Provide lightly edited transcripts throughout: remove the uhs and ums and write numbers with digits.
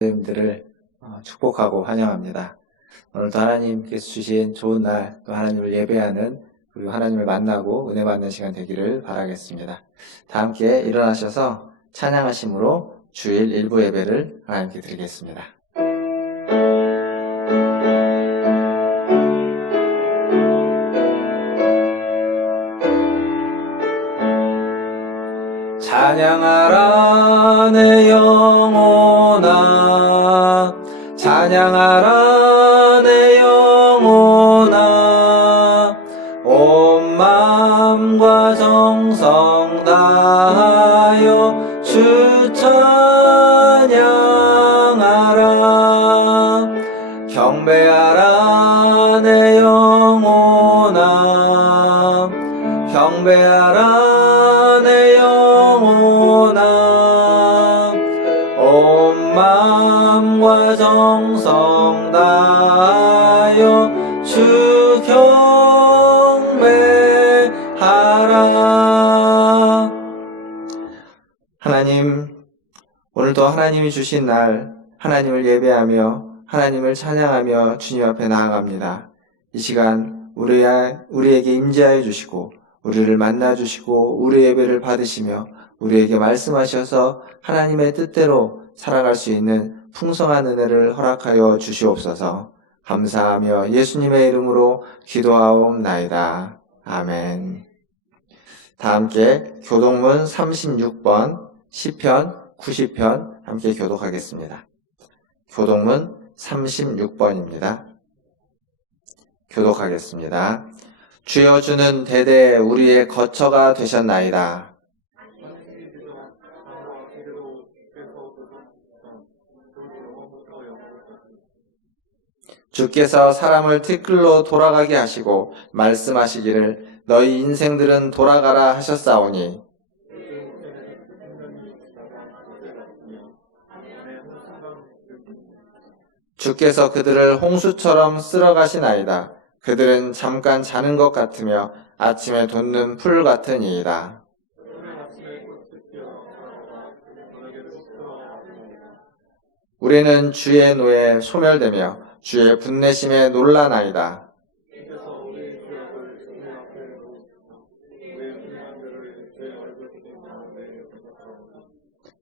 님들을 축복하고 환영합니다. 오늘도 하나님께서 주신 좋은 날, 또 하나님을 예배하는, 그리고 하나님을 만나고 은혜 받는 시간 되기를 바라겠습니다. 다 함께 일어나셔서 찬양하심으로 주일 일부 예배를 하나님께 드리겠습니다. 찬양하라 내 영혼아, 찬양하라 내 영혼아, 온 마음과 정성 다하여 주 찬양하라. 경배하라 내 영혼아, 경배하라 내 영혼아, 온 마음과 정성 다하여 주 경배하라. 하나님, 오늘도 하나님이 주신 날 하나님을 예배하며 하나님을 찬양하며 주님 앞에 나아갑니다. 이 시간 우리에게 임재하여 주시고 우리를 만나주시고 우리 예배를 받으시며 우리에게 말씀하셔서 하나님의 뜻대로 살아갈 수 있는 풍성한 은혜를 허락하여 주시옵소서. 감사하며 예수님의 이름으로 기도하옵나이다. 아멘. 다 함께 교독문 36번, 시편 90편 함께 교독하겠습니다. 교독문 36번입니다. 교독하겠습니다. 주여, 주는 대대 우리의 거처가 되셨나이다. 주께서 사람을 티끌로 돌아가게 하시고 말씀하시기를 너희 인생들은 돌아가라 하셨사오니, 주께서 그들을 홍수처럼 쓸어가시나이다. 그들은 잠깐 자는 것 같으며 아침에 돋는 풀 같으니이다. 우리는 주의 노에 소멸되며 주의 분내심에 놀라나이다.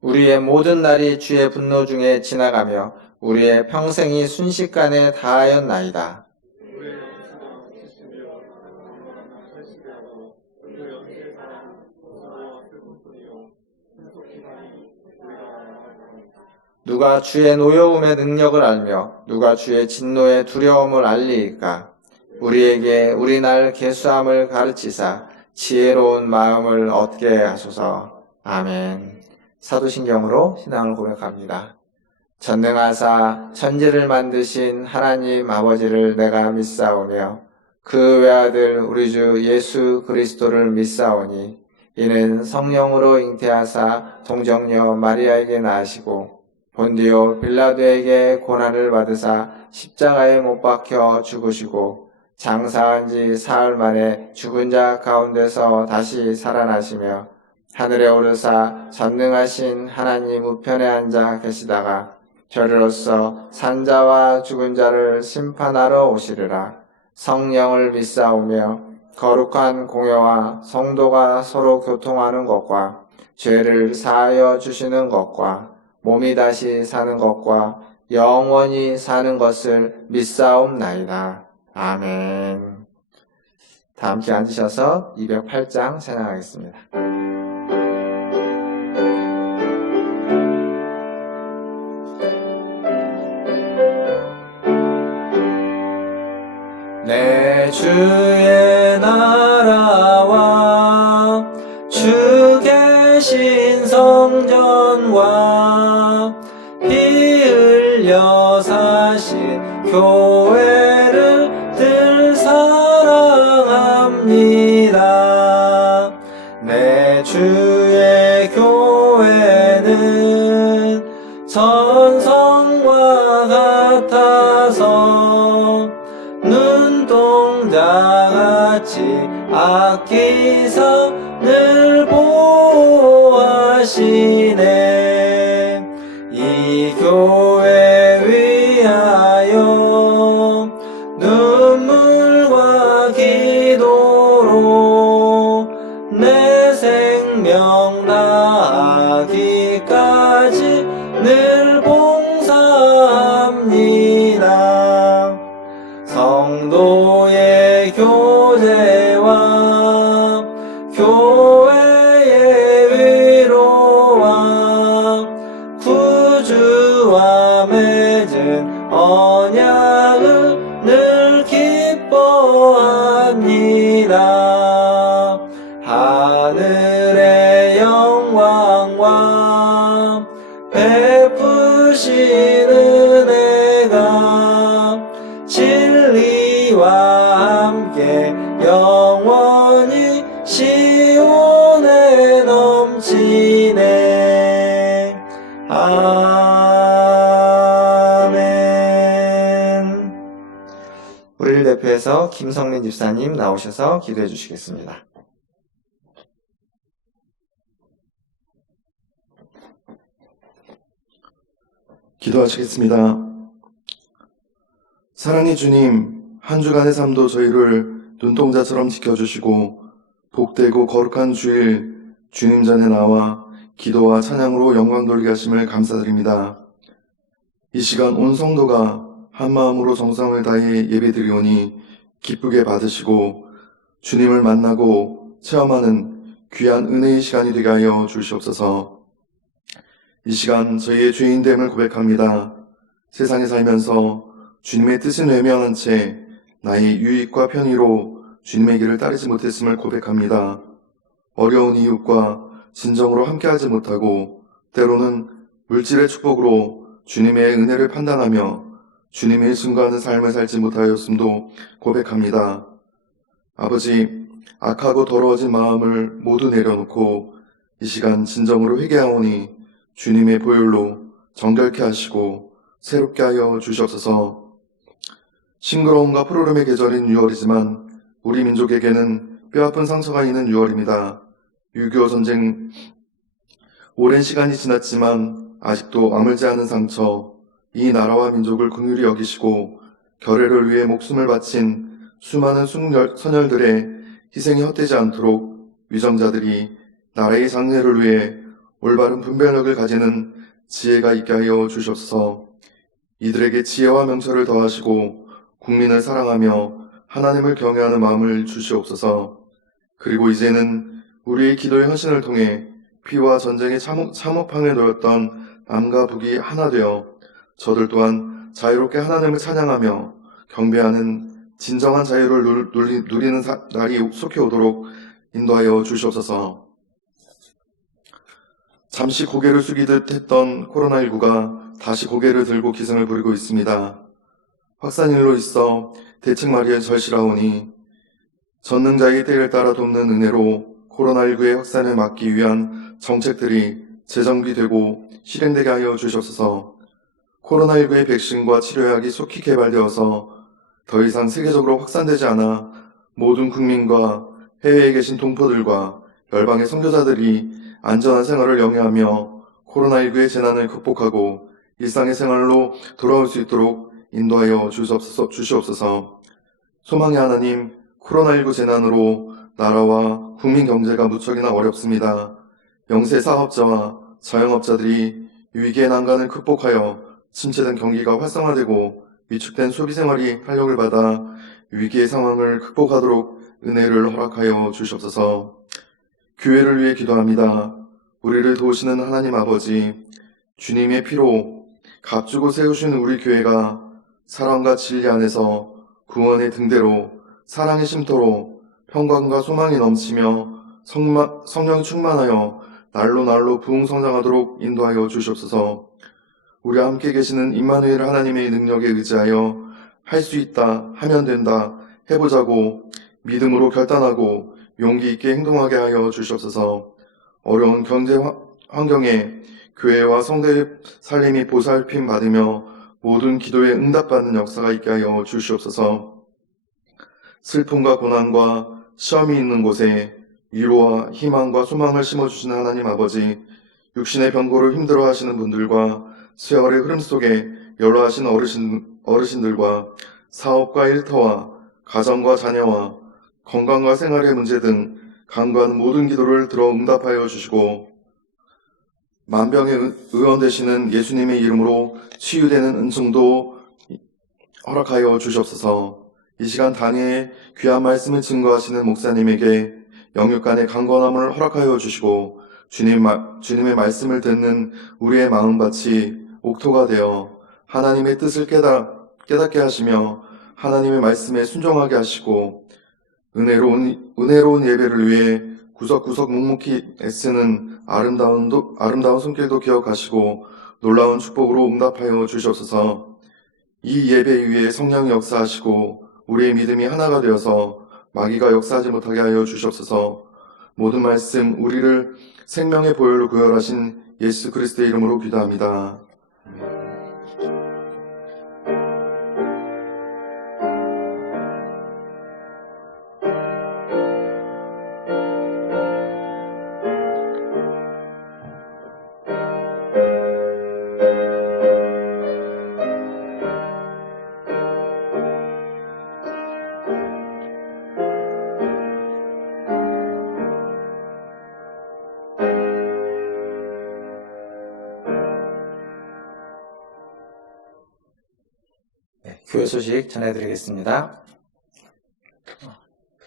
우리의 모든 날이 주의 분노 중에 지나가며 우리의 평생이 순식간에 다하였나이다. 누가 주의 노여움의 능력을 알며 누가 주의 진노의 두려움을 알리이까? 우리에게 우리 날 계수함을 가르치사 지혜로운 마음을 얻게 하소서. 아멘. 사도신경으로 신앙을 고백합니다. 전능하사 천지를 만드신 하나님 아버지를 내가 믿사오며 그 외아들 우리 주 예수 그리스도를 믿사오니, 이는 성령으로 잉태하사 동정녀 마리아에게 낳으시고 본디오 빌라도에게 고난을 받으사 십자가에 못 박혀 죽으시고 장사한 지 사흘 만에 죽은 자 가운데서 다시 살아나시며 하늘에 오르사 전능하신 하나님 우편에 앉아 계시다가 저리로서 산자와 죽은 자를 심판하러 오시리라. 성령을 믿사오며 거룩한 공회와 성도가 서로 교통하는 것과 죄를 사하여 주시는 것과 몸이 다시 사는 것과 영원히 사는 것을 믿사옵나이다. 아멘. 다 함께 앉으셔서 208장 찬양하겠습니다. 내 주의 나라와 주 계신 성전과 피 흘려 사신 교회를 늘 사랑합니다. 내 주의 교회는 전성과 같아서 눈동자같이 아끼사 늘 보호하시네. 이 교회 교회 위하여 눈물과 기도로 내 생명 다하기까지 늘 봉사합니다. 성도의 교제와 교회의 위로와 구주와 맺은 언약을 늘 기뻐합니다. 하늘의 영광과 베푸신 은혜가 진리와 함께 영원히 시온에 넘치네. 아멘. 우리를 대표해서 김성린 집사님 나오셔서 기도해 주시겠습니다. 기도하시겠습니다. 사랑의 주님, 한 주간의 삶도 저희를 눈동자처럼 지켜주시고 복되고 거룩한 주일 주님 전에 나와 기도와 찬양으로 영광 돌리게 하심을 감사드립니다. 이 시간 온 성도가 한마음으로 정성을 다해 예배드리오니 기쁘게 받으시고 주님을 만나고 체험하는 귀한 은혜의 시간이 되게 하여 주시옵소서. 이 시간 저희의 죄인됨을 고백합니다. 세상에 살면서 주님의 뜻은 외면한 채 나의 유익과 편의로 주님의 길을 따르지 못했음을 고백합니다. 어려운 이웃과 진정으로 함께하지 못하고 때로는 물질의 축복으로 주님의 은혜를 판단하며 주님의 순간하는 삶을 살지 못하였음도 고백합니다. 아버지, 악하고 더러워진 마음을 모두 내려놓고 이 시간 진정으로 회개하오니 주님의 보혈로 정결케 하시고 새롭게 하여 주시옵소서. 싱그러움과 푸르름의 계절인 6월이지만 우리 민족에게는 뼈아픈 상처가 있는 6월입니다. 6.25 전쟁 오랜 시간이 지났지만 아직도 아물지 않은 상처, 이 나라와 민족을 긍휼히 여기시고 결의를 위해 목숨을 바친 수많은 선열들의 희생이 헛되지 않도록 위정자들이 나라의 장래를 위해 올바른 분별력을 가지는 지혜가 있게 하여 주시옵소서. 이들에게 지혜와 명철을 더하시고 국민을 사랑하며 하나님을 경외하는 마음을 주시옵소서. 그리고 이제는 우리의 기도의 헌신을 통해 피와 전쟁의 참혹함에 놓였던 남과 북이 하나 되어 저들 또한 자유롭게 하나님을 찬양하며 경배하는 진정한 자유를 누리는 날이 속히 오도록 인도하여 주시옵소서. 잠시 고개를 숙이듯 했던 코로나19가 다시 고개를 들고 기승을 부리고 있습니다. 확산일로 있어 대책마리에 절실하오니 전능자의 때를 따라 돕는 은혜로 코로나19의 확산을 막기 위한 정책들이 재정비되고 실행되게 하여 주시옵소서. 코로나19의 백신과 치료약이 속히 개발되어서 더 이상 세계적으로 확산되지 않아 모든 국민과 해외에 계신 동포들과 열방의 선교자들이 안전한 생활을 영위하며 코로나19의 재난을 극복하고 일상의 생활로 돌아올 수 있도록 인도하여 주시옵소서. 소망의 하나님, 코로나19 재난으로 나라와 국민 경제가 무척이나 어렵습니다. 영세 사업자와 자영업자들이 위기의 난간을 극복하여 침체된 경기가 활성화되고 위축된 소비생활이 활력을 받아 위기의 상황을 극복하도록 은혜를 허락하여 주시옵소서. 교회를 위해 기도합니다. 우리를 도우시는 하나님 아버지, 주님의 피로 값주고 세우신 우리 교회가 사랑과 진리 안에서 구원의 등대로 사랑의 쉼터로 평강과 소망이 넘치며 성령이 충만하여 날로 부흥성장하도록 인도하여 주시옵소서. 우리와 함께 계시는 임마누엘 하나님의 능력에 의지하여 할 수 있다, 하면 된다, 해보자고 믿음으로 결단하고 용기 있게 행동하게 하여 주시옵소서. 어려운 경제 환경에 교회와 성도의 살림이 보살핌 받으며 모든 기도에 응답받는 역사가 있게 하여 주시옵소서. 슬픔과 고난과 시험이 있는 곳에 위로와 희망과 소망을 심어주시는 하나님 아버지, 육신의 병고를 힘들어 하시는 분들과 세월의 흐름 속에 연로하신 어르신들과 사업과 일터와 가정과 자녀와 건강과 생활의 문제 등 간구하는 모든 기도를 들어 응답하여 주시고 만병의 의원 되시는 예수님의 이름으로 치유되는 은총도 허락하여 주시옵소서. 이 시간 단위에 귀한 말씀을 증거하시는 목사님에게 영육간의 강건함을 허락하여 주시고 주님의 말씀을 듣는 우리의 마음밭이 옥토가 되어 하나님의 뜻을 깨닫게 하시며 하나님의 말씀에 순종하게 하시고 은혜로운 예배를 위해 구석구석 묵묵히 애쓰는 아름다운 손길도 기억하시고 놀라운 축복으로 응답하여 주시옵소서. 이 예배 위에 성령이 역사하시고 우리의 믿음이 하나가 되어서 마귀가 역사하지 못하게 하여 주시옵소서. 모든 말씀 우리를 생명의 보혈로 구별하신 예수 그리스도의 이름으로 기도합니다. 교회 소식 전해드리겠습니다.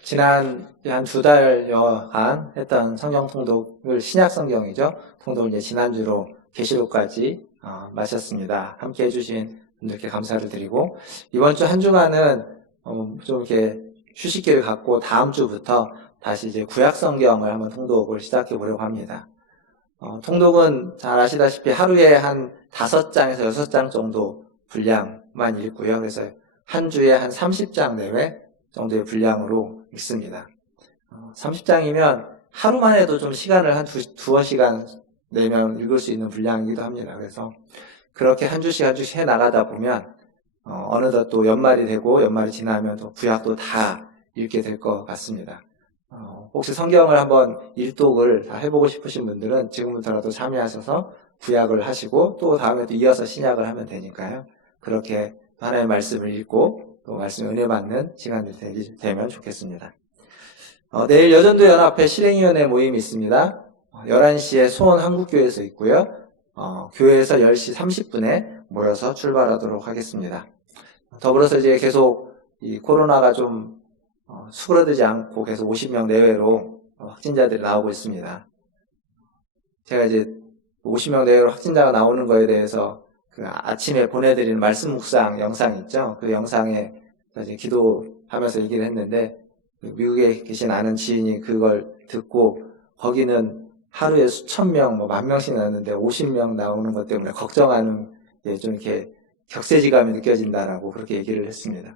지난 한 2달여간 했던 성경 통독을 신약 성경이죠. 통독을 이제 지난주로 계시록까지 마쳤습니다. 함께 해주신 분들께 감사를 드리고 이번 주 한 주간은 좀 이렇게 휴식기를 갖고 다음 주부터 다시 이제 구약 성경을 한번 통독을 시작해 보려고 합니다. 통독은 잘 아시다시피 하루에 한 5장에서 6장 정도 분량만 읽고요. 그래서 한 주에 한 30장 내외 정도의 분량으로 읽습니다. 30장이면 하루만 해도 좀 시간을 한 두어 시간 내면 읽을 수 있는 분량이기도 합니다. 그래서 그렇게 한 주씩 해 나가다 보면 어느덧 또 연말이 되고 연말이 지나면 또 구약도 다 읽게 될 것 같습니다. 혹시 성경을 한번 일독을 다 해보고 싶으신 분들은 지금부터라도 참여하셔서 구약을 하시고 또 다음에 또 이어서 신약을 하면 되니까요. 그렇게 하나님의 말씀을 읽고 또 말씀 은혜 받는 시간이 되면 좋겠습니다. 내일 여전도 연합회 실행위원회 모임이 있습니다. 11시에 수원 한국교회에서 있고요. 교회에서 10시 30분에 모여서 출발하도록 하겠습니다. 더불어서 이제 계속 이 코로나가 좀 수그러들지 않고 계속 50명 내외로 확진자들이 나오고 있습니다. 제가 이제 50명 내외로 확진자가 나오는 거에 대해서 그 아침에 보내드리는 말씀 묵상 영상 있죠? 그 영상에 이제 기도하면서 얘기를 했는데 미국에 계신 아는 지인이 그걸 듣고 거기는 하루에 수천 명, 만 명씩 나왔는데 50명 나오는 것 때문에 걱정하는 게 좀 이렇게 격세지감이 느껴진다라고 그렇게 얘기를 했습니다.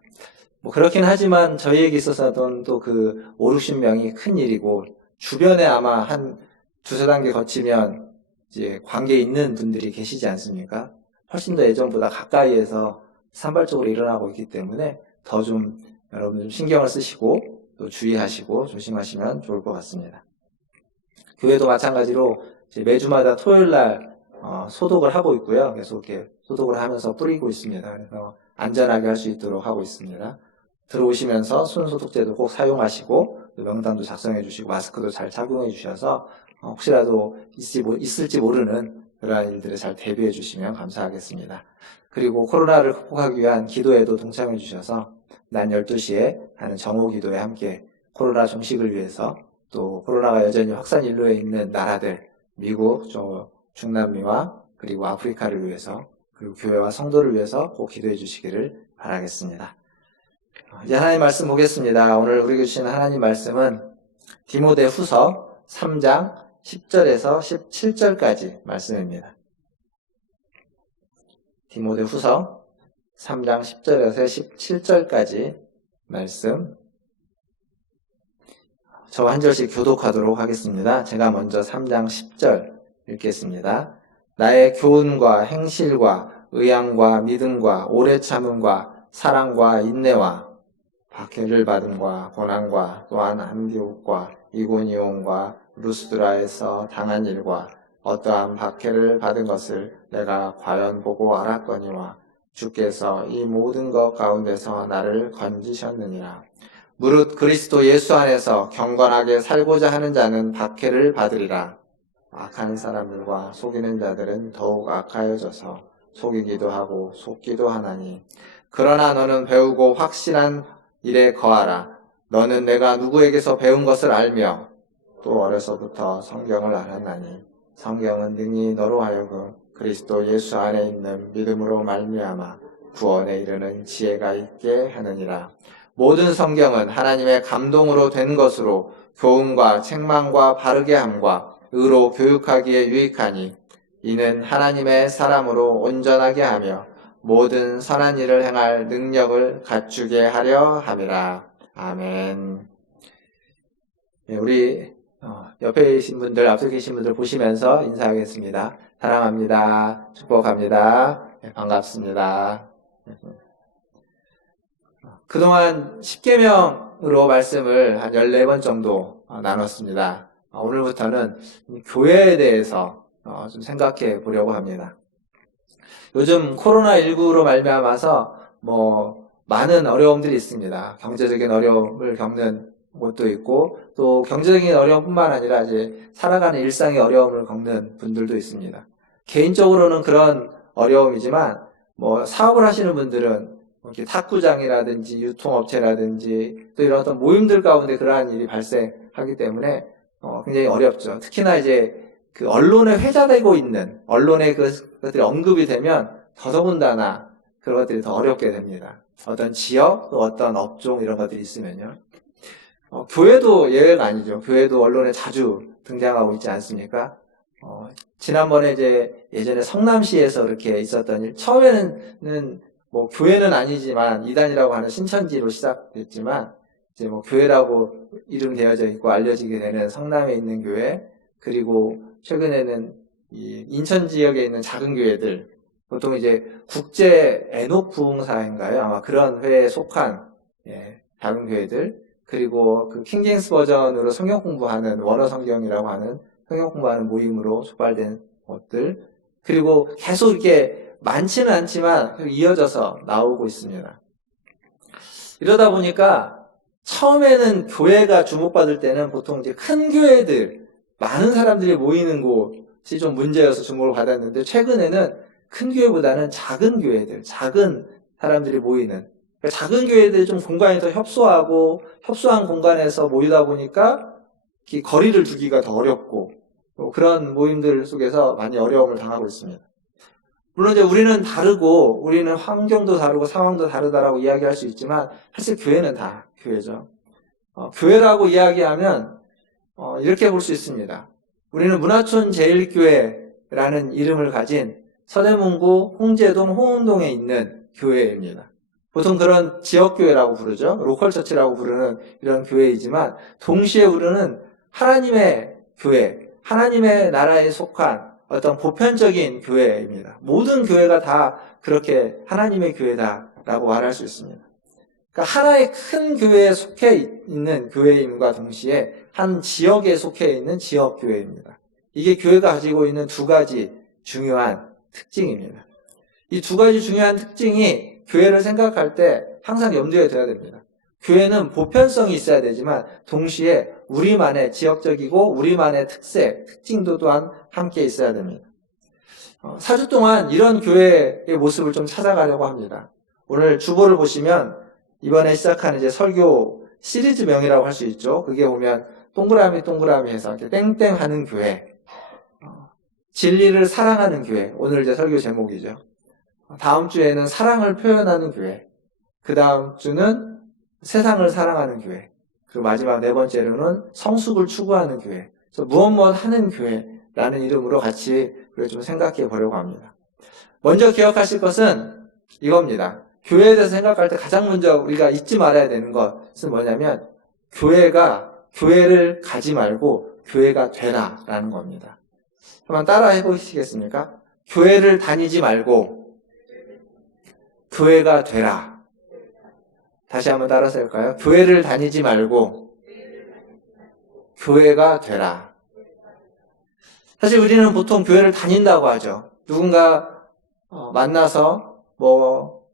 그렇긴 하지만 저희에게 있어서는 또 그 5, 60명이 큰 일이고 주변에 아마 한 두세 단계 거치면 이제 관계에 있는 분들이 계시지 않습니까? 훨씬 더 예전보다 가까이에서 산발적으로 일어나고 있기 때문에 더 좀 여러분 좀 신경을 쓰시고 또 주의하시고 조심하시면 좋을 것 같습니다. 교회도 마찬가지로 이제 매주마다 토요일날 소독을 하고 있고요. 계속 이렇게 소독을 하면서 뿌리고 있습니다. 그래서 안전하게 할 수 있도록 하고 있습니다. 들어오시면서 손소독제도 꼭 사용하시고 명단도 작성해 주시고 마스크도 잘 착용해 주셔서 혹시라도 있을지 모르는 그러한 일들을 잘 대비해 주시면 감사하겠습니다. 그리고 코로나를 극복하기 위한 기도에도 동참해 주셔서 난 12시에 하는 정오 기도에 함께 코로나 종식을 위해서 또 코로나가 여전히 확산 인로에 있는 나라들 미국, 중남미와 그리고 아프리카를 위해서 그리고 교회와 성도를 위해서 꼭 기도해 주시기를 바라겠습니다. 이제 하나님 말씀 보겠습니다. 오늘 우리에게 주신 하나님 말씀은 디모데 후서 3장 10절에서 17절까지 말씀입니다. 디모데 후서 3장 10절에서 17절까지 말씀 저와 한 절씩 교독하도록 하겠습니다. 제가 먼저 3장 10절 읽겠습니다. 나의 교훈과 행실과 의향과 믿음과 오래 참음과 사랑과 인내와 박해를 받음과 고난과 또한 안디옥과 이고니온과 루스드라에서 당한 일과 어떠한 박해를 받은 것을 내가 과연 보고 알았거니와 주께서 이 모든 것 가운데서 나를 건지셨느니라. 무릇 그리스도 예수 안에서 경건하게 살고자 하는 자는 박해를 받으리라. 악한 사람들과 속이는 자들은 더욱 악하여져서 속이기도 하고 속기도 하나니, 그러나 너는 배우고 확실한 일에 거하라. 너는 내가 누구에게서 배운 것을 알며 또 어려서부터 성경을 알았나니, 성경은 능히 너로 하여금 그리스도 예수 안에 있는 믿음으로 말미암아 구원에 이르는 지혜가 있게 하느니라. 모든 성경은 하나님의 감동으로 된 것으로 교훈과 책망과 바르게 함과 의로 교육하기에 유익하니, 이는 하나님의 사람으로 온전하게 하며 모든 선한 일을 행할 능력을 갖추게 하려 함이라. 아멘. 우리 옆에 계신 분들, 앞서 계신 분들 보시면서 인사하겠습니다. 사랑합니다. 축복합니다. 반갑습니다. 그동안 10계명으로 말씀을 한 14번 정도 나눴습니다. 오늘부터는 교회에 대해서 좀 생각해 보려고 합니다. 요즘 코로나19로 말미암아서 많은 어려움들이 있습니다. 경제적인 어려움을 겪는 곳도 있고, 또 경제적인 어려움뿐만 아니라 이제 살아가는 일상의 어려움을 겪는 분들도 있습니다. 개인적으로는 그런 어려움이지만, 사업을 하시는 분들은 이렇게 탁구장이라든지 유통업체라든지 또 이런 어떤 모임들 가운데 그러한 일이 발생하기 때문에 굉장히 어렵죠. 특히나 이제 그 언론에 회자되고 있는, 언론에 그것들이 언급이 되면 더더군다나 그런 것들이 더 어렵게 됩니다. 어떤 지역, 또 어떤 업종 이런 것들이 있으면요. 교회도 예외가 아니죠. 교회도 언론에 자주 등장하고 있지 않습니까? 지난번에 이제 예전에 성남시에서 이렇게 있었던 일, 처음에는 교회는 아니지만 이단이라고 하는 신천지로 시작됐지만, 이제 교회라고 이름되어져 있고 알려지게 되는 성남에 있는 교회, 그리고 최근에는 이 인천 지역에 있는 작은 교회들, 보통 이제 국제 에녹 부흥사인가요? 아마 그런 회에 속한 작은 교회들, 그리고 그 킹제임스 버전으로 성경 공부하는 원어 성경이라고 하는 성경 공부하는 모임으로 촉발된 것들, 그리고 계속 이렇게 많지는 않지만 이어져서 나오고 있습니다. 이러다 보니까 처음에는 교회가 주목받을 때는 보통 이제 큰 교회들, 많은 사람들이 모이는 곳이 좀 문제여서 주목을 받았는데, 최근에는 큰 교회보다는 작은 교회들, 작은 사람들이 모이는, 그러니까 작은 교회들이 좀 공간이 더 협소하고, 협소한 공간에서 모이다 보니까 거리를 두기가 더 어렵고, 그런 모임들 속에서 많이 어려움을 당하고 있습니다. 물론 이제 우리는 다르고, 우리는 환경도 다르고 상황도 다르다라고 이야기할 수 있지만, 사실 교회는 다 교회죠. 교회라고 이야기하면 이렇게 볼 수 있습니다. 우리는 문화촌 제일교회라는 이름을 가진 서대문구 홍제동 홍은동에 있는 교회입니다. 보통 그런 지역교회라고 부르죠. 로컬처치라고 부르는 이런 교회이지만, 동시에 우리는 하나님의 교회, 하나님의 나라에 속한 어떤 보편적인 교회입니다. 모든 교회가 다 그렇게 하나님의 교회다라고 말할 수 있습니다. 그러니까 하나의 큰 교회에 속해 있는 교회임과 동시에 한 지역에 속해 있는 지역교회입니다. 이게 교회가 가지고 있는 두 가지 중요한 특징입니다. 이 두 가지 중요한 특징이 교회를 생각할 때 항상 염두에 둬야 됩니다. 교회는 보편성이 있어야 되지만 동시에 우리만의 지역적이고 우리만의 특색, 특징도 또한 함께 있어야 됩니다. 4주 동안 이런 교회의 모습을 좀 찾아가려고 합니다. 오늘 주보를 보시면 이번에 시작하는 이제 설교 시리즈명이라고 할 수 있죠. 그게 보면 동그라미 동그라미 해서 이렇게 땡땡 하는 교회, 진리를 사랑하는 교회, 오늘 이제 설교 제목이죠. 다음 주에는 사랑을 표현하는 교회, 그 다음 주는 세상을 사랑하는 교회, 그리고 마지막 네 번째로는 성숙을 추구하는 교회, 그래서 무엇 하는 교회라는 이름으로 같이 좀 생각해 보려고 합니다. 먼저 기억하실 것은 이겁니다. 교회에 대해서 생각할 때 가장 먼저 우리가 잊지 말아야 되는 것은 뭐냐면, 교회를 가지 말고 교회가 되라라는 겁니다. 한번 따라 해보시겠습니까? 교회를 다니지 말고 교회가 되라. 다시 한번 따라서 할까요? 교회를 다니지 말고 교회가 되라. 사실 우리는 보통 교회를 다닌다고 하죠. 누군가 만나서 뭐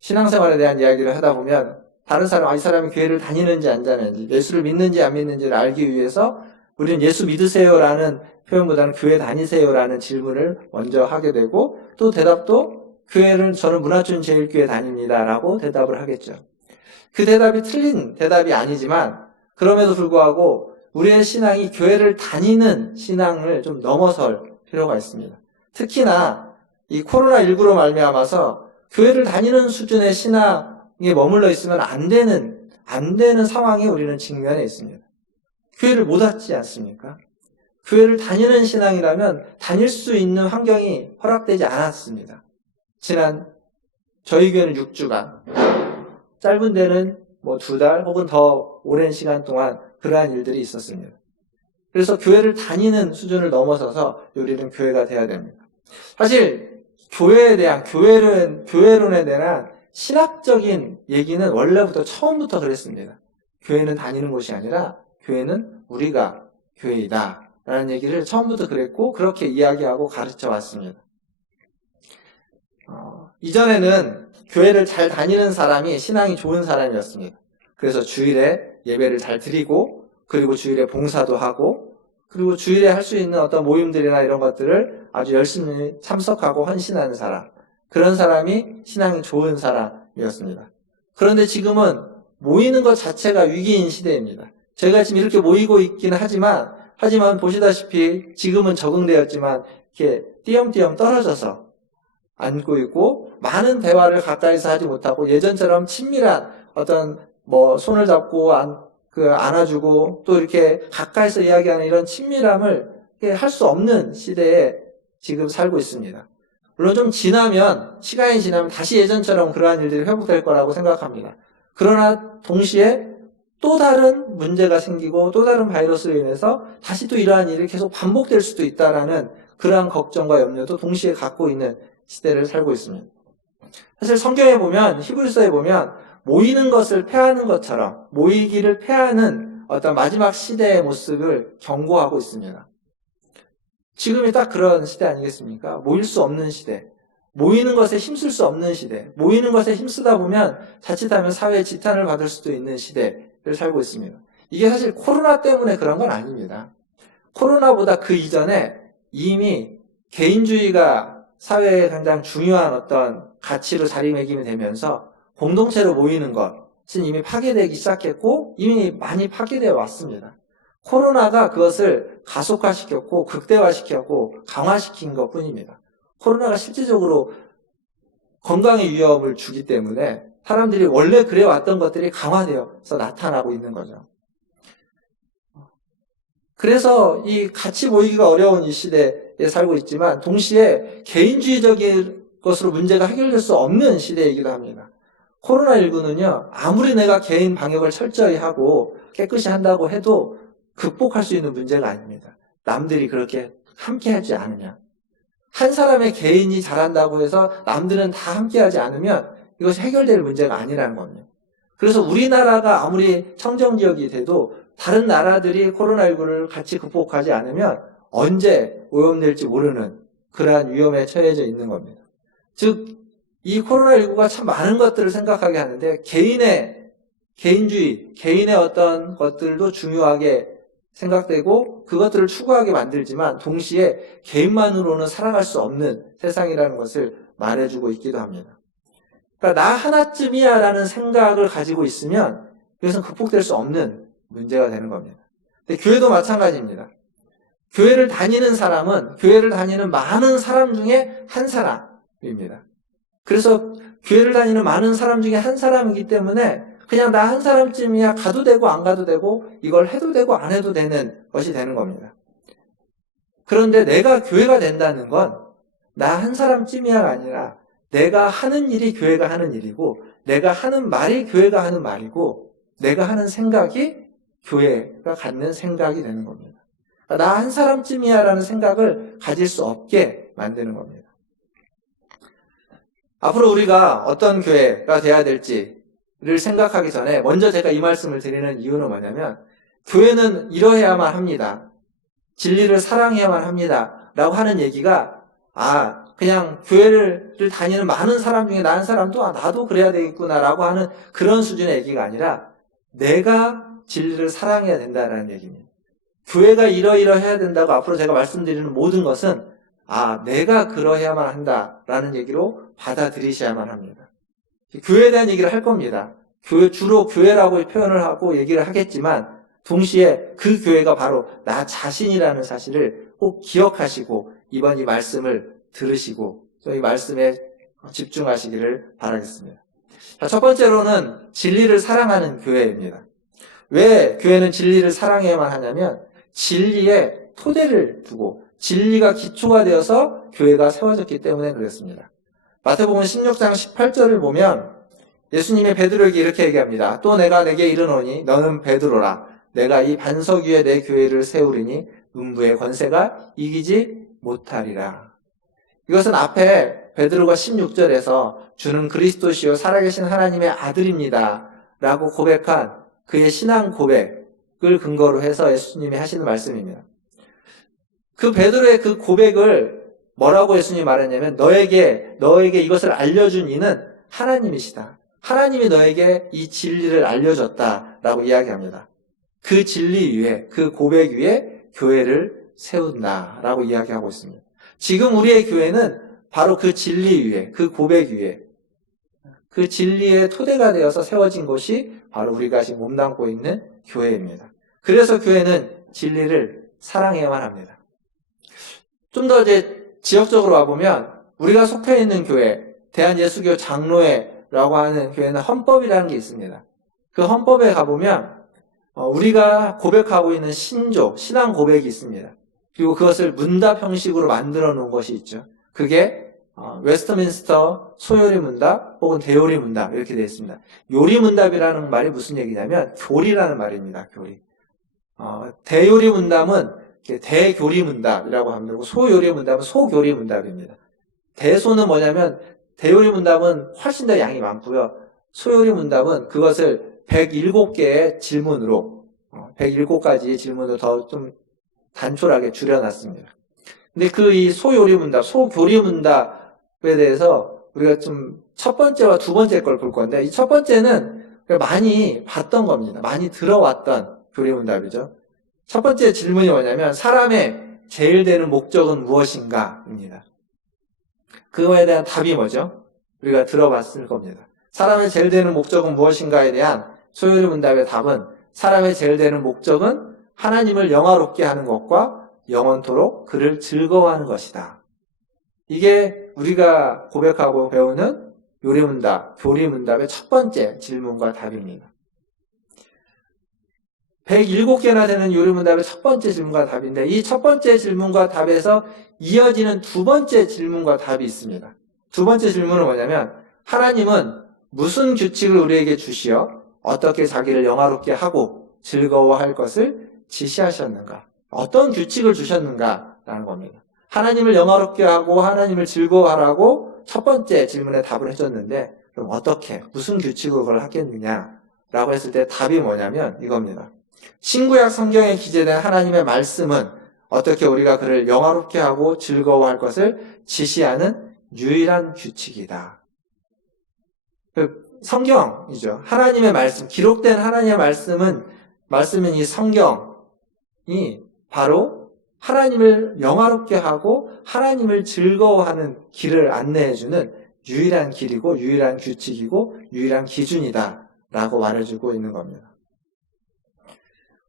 신앙생활에 대한 이야기를 하다 보면 다른 사람, 이 사람이 교회를 다니는지 안 다니는지, 예수를 믿는지 안 믿는지를 알기 위해서 우리는 예수 믿으세요라는 표현보다는 교회 다니세요라는 질문을 먼저 하게 되고, 또 대답도 교회를 저는 문화촌 제일교회 다닙니다라고 대답을 하겠죠. 그 대답이 틀린 대답이 아니지만 그럼에도 불구하고 우리의 신앙이 교회를 다니는 신앙을 좀 넘어설 필요가 있습니다. 특히나 이 코로나19로 말미암아서 교회를 다니는 수준의 신앙에 머물러 있으면 안 되는 상황에 우리는 직면해 있습니다. 교회를 못 왔지 않습니까? 교회를 다니는 신앙이라면 다닐 수 있는 환경이 허락되지 않았습니다. 지난 저희 교회는 6주간, 짧은 데는 뭐 2달 혹은 더 오랜 시간 동안 그러한 일들이 있었습니다. 그래서 교회를 다니는 수준을 넘어서서 우리는 교회가 돼야 됩니다. 사실 교회에 대한 교회론에 대한 신학적인 얘기는 원래부터 처음부터 그랬습니다. 교회는 다니는 곳이 아니라 교회는 우리가 교회이다 라는 얘기를 처음부터 그랬고 그렇게 이야기하고 가르쳐 왔습니다. 이전에는 교회를 잘 다니는 사람이 신앙이 좋은 사람이었습니다. 그래서 주일에 예배를 잘 드리고, 그리고 주일에 봉사도 하고, 그리고 주일에 할 수 있는 어떤 모임들이나 이런 것들을 아주 열심히 참석하고 헌신하는 사람, 그런 사람이 신앙이 좋은 사람이었습니다. 그런데 지금은 모이는 것 자체가 위기인 시대입니다. 저희가 지금 이렇게 모이고 있기는 하지만 보시다시피 지금은 적응되었지만 이렇게 띄엄띄엄 떨어져서 앉고 있고, 많은 대화를 가까이서 하지 못하고 예전처럼 친밀한 어떤 뭐 손을 잡고 안아주고 또 이렇게 가까이서 이야기하는 이런 친밀함을 할 수 없는 시대에 지금 살고 있습니다. 물론 좀 시간이 지나면 다시 예전처럼 그러한 일들이 회복될 거라고 생각합니다. 그러나 동시에 또 다른 문제가 생기고 또 다른 바이러스로 인해서 다시 또 이러한 일이 계속 반복될 수도 있다라는 그러한 걱정과 염려도 동시에 갖고 있는 시대를 살고 있습니다. 사실 성경에 보면, 히브리서에 보면 모이는 것을 패하는 것처럼 모이기를 패하는 어떤 마지막 시대의 모습을 경고하고 있습니다. 지금이 딱 그런 시대 아니겠습니까? 모일 수 없는 시대, 모이는 것에 힘쓸 수 없는 시대, 모이는 것에 힘쓰다 보면 자칫하면 사회의 지탄을 받을 수도 있는 시대를 살고 있습니다. 이게 사실 코로나 때문에 그런 건 아닙니다. 코로나보다 그 이전에 이미 개인주의가 사회에 가장 중요한 어떤 가치로 자리매김이 되면서 공동체로 모이는 것은 이미 파괴되기 시작했고 이미 많이 파괴되어 왔습니다. 코로나가 그것을 가속화시켰고 극대화시켰고 강화시킨 것 뿐입니다. 코로나가 실질적으로 건강의 위험을 주기 때문에 사람들이 원래 그래왔던 것들이 강화되어서 나타나고 있는 거죠. 그래서 이 같이 모이기가 어려운 이 시대에 살고 있지만 동시에 개인주의적인 것으로 문제가 해결될 수 없는 시대이기도 합니다. 코로나19는요, 아무리 내가 개인 방역을 철저히 하고 깨끗이 한다고 해도 극복할 수 있는 문제가 아닙니다. 남들이 그렇게 함께 하지 않으면. 한 사람의 개인이 잘한다고 해서 남들은 다 함께 하지 않으면 이것이 해결될 문제가 아니라는 겁니다. 그래서 우리나라가 아무리 청정지역이 돼도 다른 나라들이 코로나19를 같이 극복하지 않으면 언제 오염될지 모르는 그러한 위험에 처해져 있는 겁니다. 즉, 이 코로나19가 참 많은 것들을 생각하게 하는데 개인주의, 개인의 어떤 것들도 중요하게 생각되고 그것들을 추구하게 만들지만 동시에 개인만으로는 살아갈 수 없는 세상이라는 것을 말해주고 있기도 합니다. 그러니까 나 하나쯤이야 라는 생각을 가지고 있으면 이것은 극복될 수 없는 문제가 되는 겁니다. 근데 교회도 마찬가지입니다. 교회를 다니는 사람은 교회를 다니는 많은 사람 중에 한 사람입니다. 그래서 교회를 다니는 많은 사람 중에 한 사람이기 때문에 그냥 나 한 사람쯤이야 가도 되고 안 가도 되고 이걸 해도 되고 안 해도 되는 것이 되는 겁니다. 그런데 내가 교회가 된다는 건 나 한 사람쯤이야가 아니라 내가 하는 일이 교회가 하는 일이고 내가 하는 말이 교회가 하는 말이고 내가 하는 생각이 교회가 갖는 생각이 되는 겁니다. 나 한 사람쯤이야 라는 생각을 가질 수 없게 만드는 겁니다. 앞으로 우리가 어떤 교회가 돼야 될지를 생각하기 전에 먼저 제가 이 말씀을 드리는 이유는 뭐냐면 교회는 이러해야만 합니다. 진리를 사랑해야만 합니다. 라고 하는 얘기가 그냥 교회를 다니는 많은 사람 중에 나은 사람도 나도 그래야 되겠구나라고 하는 그런 수준의 얘기가 아니라 내가 진리를 사랑해야 된다라는 얘기입니다. 교회가 이러이러해야 된다고 앞으로 제가 말씀드리는 모든 것은 내가 그러해야만 한다라는 얘기로 받아들이셔야만 합니다. 교회에 대한 얘기를 할 겁니다. 주로 교회라고 표현을 하고 얘기를 하겠지만 동시에 그 교회가 바로 나 자신이라는 사실을 꼭 기억하시고 이번 이 말씀을 들으시고 또 이 말씀에 집중하시기를 바라겠습니다. 자, 첫 번째로는 진리를 사랑하는 교회입니다. 왜 교회는 진리를 사랑해야만 하냐면 진리에 토대를 두고 진리가 기초가 되어서 교회가 세워졌기 때문에 그렇습니다. 마태복음 16장 18절을 보면 예수님이 베드로에게 이렇게 얘기합니다. 또 내가 내게 이르노니 너는 베드로라. 내가 이 반석 위에 내 교회를 세우리니 음부의 권세가 이기지 못하리라. 이것은 앞에 베드로가 16절에서 주는 그리스도시요 살아계신 하나님의 아들입니다 라고 고백한 그의 신앙 고백을 근거로 해서 예수님이 하시는 말씀입니다. 그 베드로의 그 고백을 뭐라고 예수님이 말했냐면 너에게 이것을 알려준 이는 하나님이시다. 하나님이 너에게 이 진리를 알려줬다라고 이야기합니다. 그 진리 위에, 그 고백 위에 교회를 세운다라고 이야기하고 있습니다. 지금 우리의 교회는 바로 그 진리 위에, 그 고백 위에, 그 진리의 토대가 되어서 세워진 곳이 바로 우리가 지금 몸담고 있는 교회입니다. 그래서 교회는 진리를 사랑해야만 합니다. 좀 더 지역적으로 와보면 우리가 속해 있는 교회, 대한예수교 장로회라고 하는 교회는 헌법이라는 게 있습니다. 그 헌법에 가보면 우리가 고백하고 있는 신앙 고백이 있습니다. 그리고 그것을 문답 형식으로 만들어 놓은 것이 있죠. 그게 웨스트민스터 소요리 문답 혹은 대요리 문답 이렇게 되어 있습니다. 요리 문답이라는 말이 무슨 얘기냐면 교리라는 말입니다. 교리. 대요리 문답은 대교리 문답이라고 합니다. 소요리 문답은 소교리 문답입니다. 대소는 뭐냐면 대요리 문답은 훨씬 더 양이 많고요. 소요리 문답은 그것을 107개의 질문으로 107가지의 질문으로 더 좀 단촐하게 줄여놨습니다. 근데 이 소요리 문답, 소교리 문답에 대해서 우리가 좀 첫 번째와 두 번째 걸 볼 건데 이 첫 번째는 많이 봤던 겁니다. 많이 들어왔던 교리 문답이죠. 첫 번째 질문이 뭐냐면 사람의 제일 되는 목적은 무엇인가입니다. 그거에 대한 답이 뭐죠? 우리가 들어봤을 겁니다. 사람의 제일 되는 목적은 무엇인가에 대한 소요리 문답의 답은 사람의 제일 되는 목적은 하나님을 영화롭게 하는 것과 영원토록 그를 즐거워하는 것이다. 이게 우리가 고백하고 배우는 요리문답, 교리문답의 첫 번째 질문과 답입니다. 107개나 되는 요리문답의 첫 번째 질문과 답인데 이 첫 번째 질문과 답에서 이어지는 두 번째 질문과 답이 있습니다. 두 번째 질문은 뭐냐면 하나님은 무슨 규칙을 우리에게 주시어 어떻게 자기를 영화롭게 하고 즐거워할 것을 지시하셨는가? 어떤 규칙을 주셨는가라는 겁니다. 하나님을 영화롭게 하고 하나님을 즐거워하라고 첫 번째 질문에 답을 해줬는데 그럼 어떻게, 무슨 규칙으로 그걸 하겠느냐라고 했을 때 답이 뭐냐면 이겁니다. 신구약 성경에 기재된 하나님의 말씀은 어떻게 우리가 그를 영화롭게 하고 즐거워할 것을 지시하는 유일한 규칙이다. 성경이죠. 하나님의 말씀, 기록된 하나님의 말씀은 이 성경이 바로 하나님을 영화롭게 하고 하나님을 즐거워하는 길을 안내해주는 유일한 길이고 유일한 규칙이고 유일한 기준이다 라고 말해주고 있는 겁니다.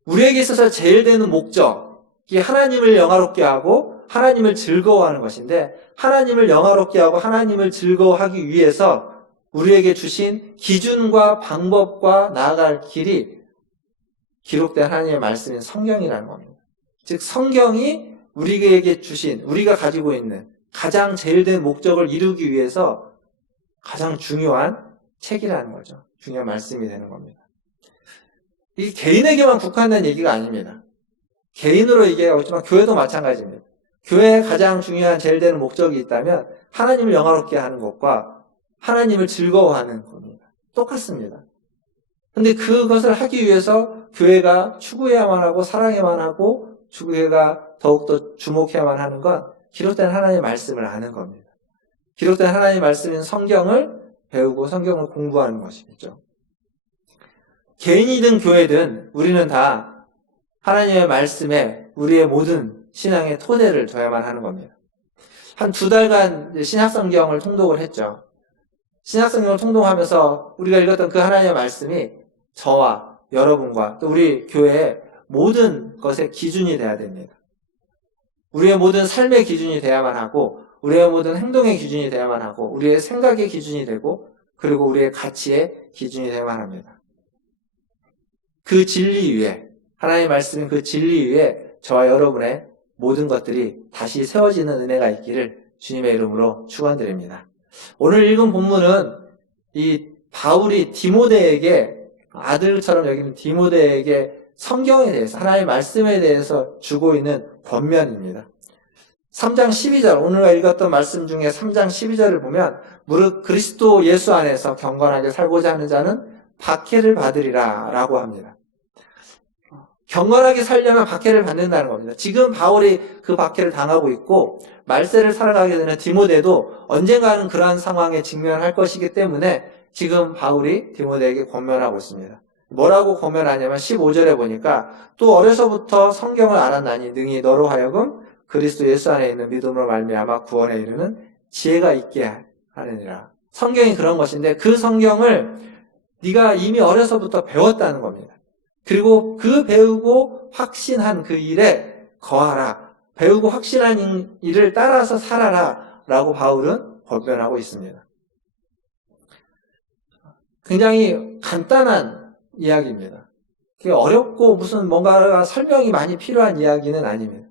우리에게 있어서 제일 되는 목적이 하나님을 영화롭게 하고 하나님을 즐거워하는 것인데 하나님을 영화롭게 하고 하나님을 즐거워하기 위해서 우리에게 주신 기준과 방법과 나아갈 길이 기록된 하나님의 말씀인 성경이라는 겁니다. 즉 성경이 우리에게 주신, 우리가 가지고 있는 가장 제일 된 목적을 이루기 위해서 가장 중요한 책이라는 거죠. 중요한 말씀이 되는 겁니다. 이게 개인에게만 국한된 얘기가 아닙니다. 개인으로 얘기하고 있지만 교회도 마찬가지입니다. 교회의 가장 중요한 제일 되는 목적이 있다면 하나님을 영화롭게 하는 것과 하나님을 즐거워하는 겁니다. 똑같습니다. 근데 그것을 하기 위해서 교회가 추구해야만 하고 사랑해야만 하고 교회가 더욱더 주목해야만 하는 건 기록된 하나님의 말씀을 아는 겁니다. 기록된 하나님의 말씀인 성경을 배우고 성경을 공부하는 것이겠죠. 개인이든 교회든 우리는 다 하나님의 말씀에 우리의 모든 신앙의 토대를 둬야만 하는 겁니다. 한 2달간 신약성경을 통독을 했죠. 신약성경을 통독하면서 우리가 읽었던 그 하나님의 말씀이 저와 여러분과 또 우리 교회의 모든 것의 기준이 돼야 됩니다. 우리의 모든 삶의 기준이 돼야만 하고, 우리의 모든 행동의 기준이 돼야만 하고, 우리의 생각의 기준이 되고, 그리고 우리의 가치의 기준이 돼야만 합니다. 그 진리 위에, 하나님의 말씀인 그 진리 위에 저와 여러분의 모든 것들이 다시 세워지는 은혜가 있기를 주님의 이름으로 축원드립니다. 오늘 읽은 본문은 이 바울이 디모데에게, 아들처럼 여기는 디모데에게 성경에 대해서, 하나님의 말씀에 대해서 주고 있는 권면입니다. 3장 12절, 오늘 읽었던 말씀 중에 3장 12절을 보면 무릇 그리스도 예수 안에서 경건하게 살고자 하는 자는 박해를 받으리라 라고 합니다. 경건하게 살려면 박해를 받는다는 겁니다. 지금 바울이 그 박해를 당하고 있고 말세를 살아가게 되는 디모데도 언젠가는 그러한 상황에 직면할 것이기 때문에 지금 바울이 디모데에게 권면하고 있습니다. 뭐라고 권면하냐면 15절에 보니까 또 어려서부터 성경을 알았나니 능히 너로 하여금 그리스도 예수 안에 있는 믿음으로 말미암아 구원에 이르는 지혜가 있게 하느니라. 성경이 그런 것인데 그 성경을 네가 이미 어려서부터 배웠다는 겁니다. 그리고 그 배우고 확신한 그 일에 거하라. 배우고 확신한 일을 따라서 살아라 라고 바울은 권면하고 있습니다. 굉장히 간단한 이야기입니다. 어렵고 무슨 뭔가 설명이 많이 필요한 이야기는 아닙니다.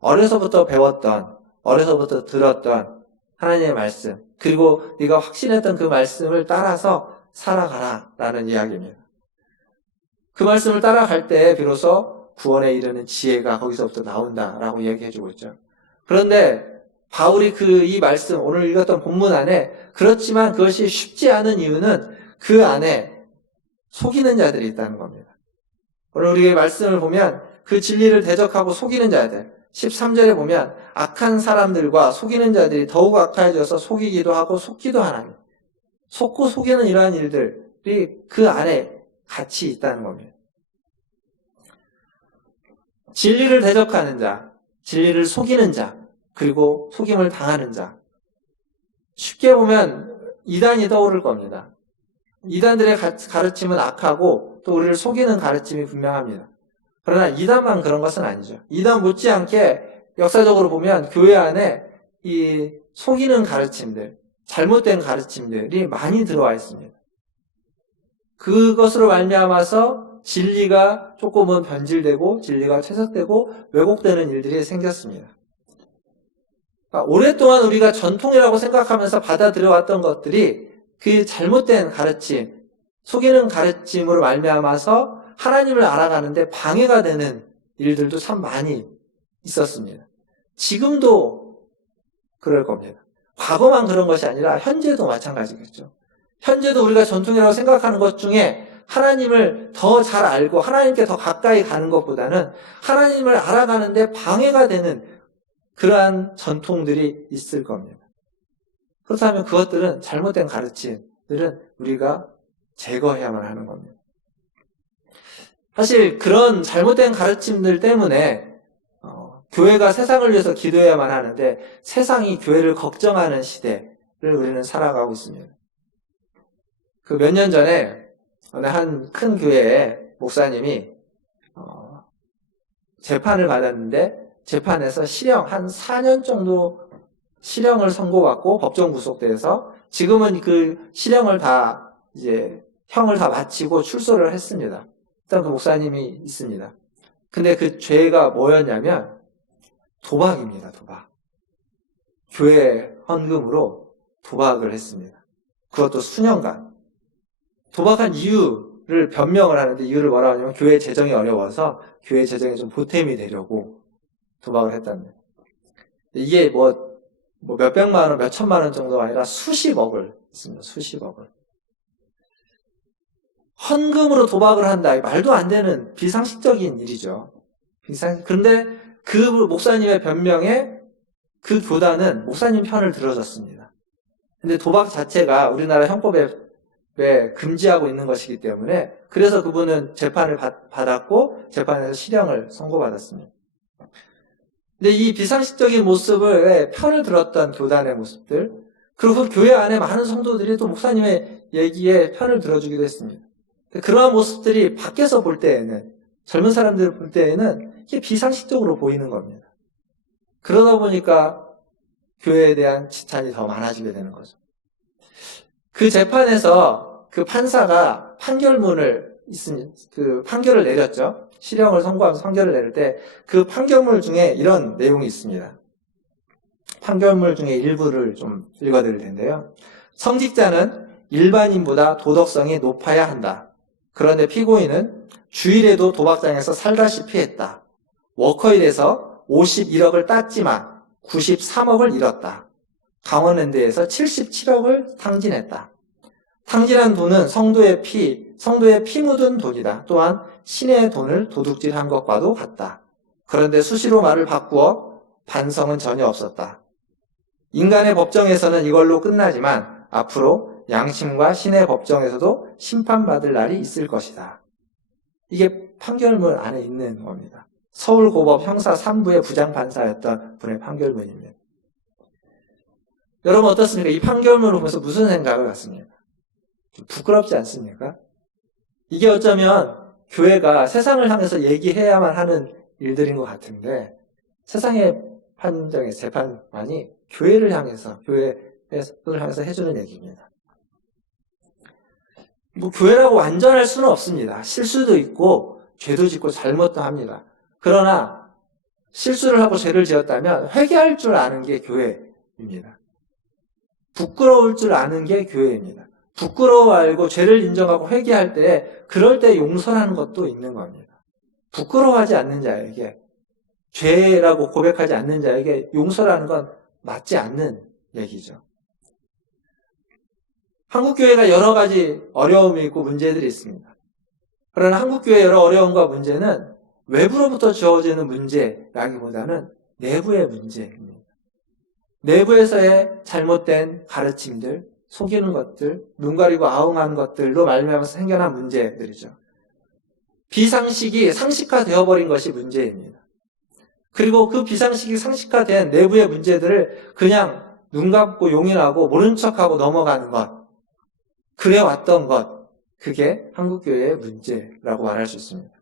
어려서부터 배웠던, 어려서부터 들었던 하나님의 말씀, 그리고 네가 확신했던 그 말씀을 따라서 살아가라 라는 이야기입니다. 그 말씀을 따라갈 때 비로소 구원에 이르는 지혜가 거기서부터 나온다라고 얘기해주고 있죠. 그런데 바울이 이 말씀, 오늘 읽었던 본문 안에 그렇지만 그것이 쉽지 않은 이유는 그 안에 속이는 자들이 있다는 겁니다. 오늘 우리의 말씀을 보면 그 진리를 대적하고 속이는 자들, 13절에 보면 악한 사람들과 속이는 자들이 더욱 악해져서 속이기도 하고 속기도 하나니, 속고 속이는 이러한 일들이 그 안에 같이 있다는 겁니다. 진리를 대적하는 자, 진리를 속이는 자, 그리고 속임을 당하는 자. 쉽게 보면 이단이 떠오를 겁니다. 이단들의 가르침은 악하고 또 우리를 속이는 가르침이 분명합니다. 그러나 이단만 그런 것은 아니죠. 이단 못지않게 역사적으로 보면 교회 안에 이 속이는 가르침들, 잘못된 가르침들이 많이 들어와 있습니다. 그것으로 말미암아서 진리가 조금은 변질되고 진리가 퇴색되고 왜곡되는 일들이 생겼습니다. 그러니까 오랫동안 우리가 전통이라고 생각하면서 받아들여왔던 것들이 그 잘못된 가르침, 속이는 가르침으로 말미암아서 하나님을 알아가는데 방해가 되는 일들도 참 많이 있었습니다. 지금도 그럴 겁니다. 과거만 그런 것이 아니라 현재도 마찬가지겠죠. 현재도 우리가 전통이라고 생각하는 것 중에 하나님을 더 잘 알고 하나님께 더 가까이 가는 것보다는 하나님을 알아가는데 방해가 되는 그러한 전통들이 있을 겁니다. 그렇다면 그것들은 잘못된 가르침들은 우리가 제거해야만 하는 겁니다. 사실 그런 잘못된 가르침들 때문에 교회가 세상을 위해서 기도해야만 하는데 세상이 교회를 걱정하는 시대를 우리는 살아가고 있습니다. 그 몇 년 전에 어느 한 큰 교회의 목사님이 재판을 받았는데 재판에서 실형 한 4년 정도 실형을 선고받고 법정 구속돼서 지금은 그 실형을 다 이제 형을 다 마치고 출소를 했습니다. 일단 그 목사님이 있습니다. 근데 그 죄가 뭐였냐면 도박입니다. 도박. 교회 헌금으로 도박을 했습니다. 그것도 수년간. 도박한 이유를 변명을 하는데 이유를 뭐라고 하냐면 교회 재정이 어려워서 교회 재정에 좀 보탬이 되려고 도박을 했답니다. 이게 뭐 몇백만 원, 몇천만 원 정도가 아니라 수십억을 했습니다. 수십억을. 헌금으로 도박을 한다. 말도 안 되는 비상식적인 일이죠. 그런데 그 목사님의 변명에 그 교단은 목사님 편을 들어줬습니다. 근데 도박 자체가 우리나라 형법에 금지하고 있는 것이기 때문에 그래서 그분은 재판을 받았고 재판에서 실형을 선고받았습니다. 근데 이 비상식적인 모습을 편을 들었던 교단의 모습들, 그리고 그 교회 안에 많은 성도들이 또 목사님의 얘기에 편을 들어주기도 했습니다. 그러한 모습들이 밖에서 볼 때에는, 젊은 사람들을 볼 때에는 이게 비상식적으로 보이는 겁니다. 그러다 보니까 교회에 대한 지탄이 더 많아지게 되는 거죠. 그 재판에서 그 판사가 판결을 내렸죠. 실형을 선고하면서 판결을 내릴 때 그 판결문 중에 이런 내용이 있습니다. 판결문 중에 일부를 좀 읽어드릴 텐데요. 성직자는 일반인보다 도덕성이 높아야 한다. 그런데 피고인은 주일에도 도박장에서 살다시피 했다. 워커힐에서 51억을 땄지만 93억을 잃었다. 강원랜드에서 77억을 탕진했다. 탕진한 돈은 성도의 피 묻은 돈이다. 또한 신의 돈을 도둑질한 것과도 같다. 그런데 수시로 말을 바꾸어 반성은 전혀 없었다. 인간의 법정에서는 이걸로 끝나지만 앞으로 양심과 신의 법정에서도 심판받을 날이 있을 것이다. 이게 판결문 안에 있는 겁니다. 서울고법 형사 3부의 부장판사였던 분의 판결문입니다. 여러분 어떻습니까? 이 판결문을 보면서 무슨 생각을 갖습니까? 좀 부끄럽지 않습니까? 이게 어쩌면 교회가 세상을 향해서 얘기해야만 하는 일들인 것 같은데 세상의 판정의 재판만이 교회를 향해서 해주는 얘기입니다. 교회라고 완전할 수는 없습니다. 실수도 있고 죄도 짓고 잘못도 합니다. 그러나 실수를 하고 죄를 지었다면 회개할 줄 아는 게 교회입니다. 부끄러울 줄 아는 게 교회입니다. 부끄러워 알고 죄를 인정하고 회개할 때 그럴 때 용서라는 것도 있는 겁니다. 부끄러워하지 않는 자에게 죄라고 고백하지 않는 자에게 용서라는 건 맞지 않는 얘기죠. 한국교회가 여러 가지 어려움이 있고 문제들이 있습니다. 그러나 한국교회의 여러 어려움과 문제는 외부로부터 주어지는 문제라기보다는 내부의 문제입니다. 내부에서의 잘못된 가르침들, 속이는 것들, 눈 가리고 아웅하는 것들로 말미암아서 생겨난 문제들이죠. 비상식이 상식화되어버린 것이 문제입니다. 그리고 그 비상식이 상식화된 내부의 문제들을 그냥 눈 감고 용인하고 모른 척하고 넘어가는 것, 그래왔던 것, 그게 한국교회의 문제라고 말할 수 있습니다.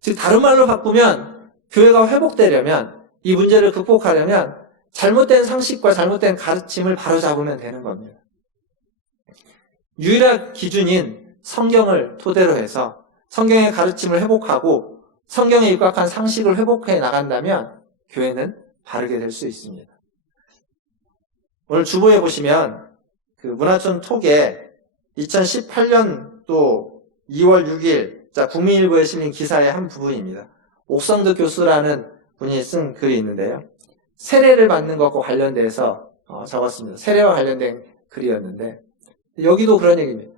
즉 다른 말로 바꾸면 교회가 회복되려면, 이 문제를 극복하려면 잘못된 상식과 잘못된 가르침을 바로잡으면 되는 겁니다. 유일한 기준인 성경을 토대로 해서 성경의 가르침을 회복하고 성경에 입각한 상식을 회복해 나간다면 교회는 바르게 될 수 있습니다. 오늘 주보에 보시면 그 문화촌 톡에 2018년도 2월 6일 국민일보에 실린 기사의 한 부분입니다. 옥성득 교수라는 분이 쓴 글이 있는데요. 세례를 받는 것과 관련돼서 적었습니다. 세례와 관련된 글이었는데 여기도 그런 얘기입니다.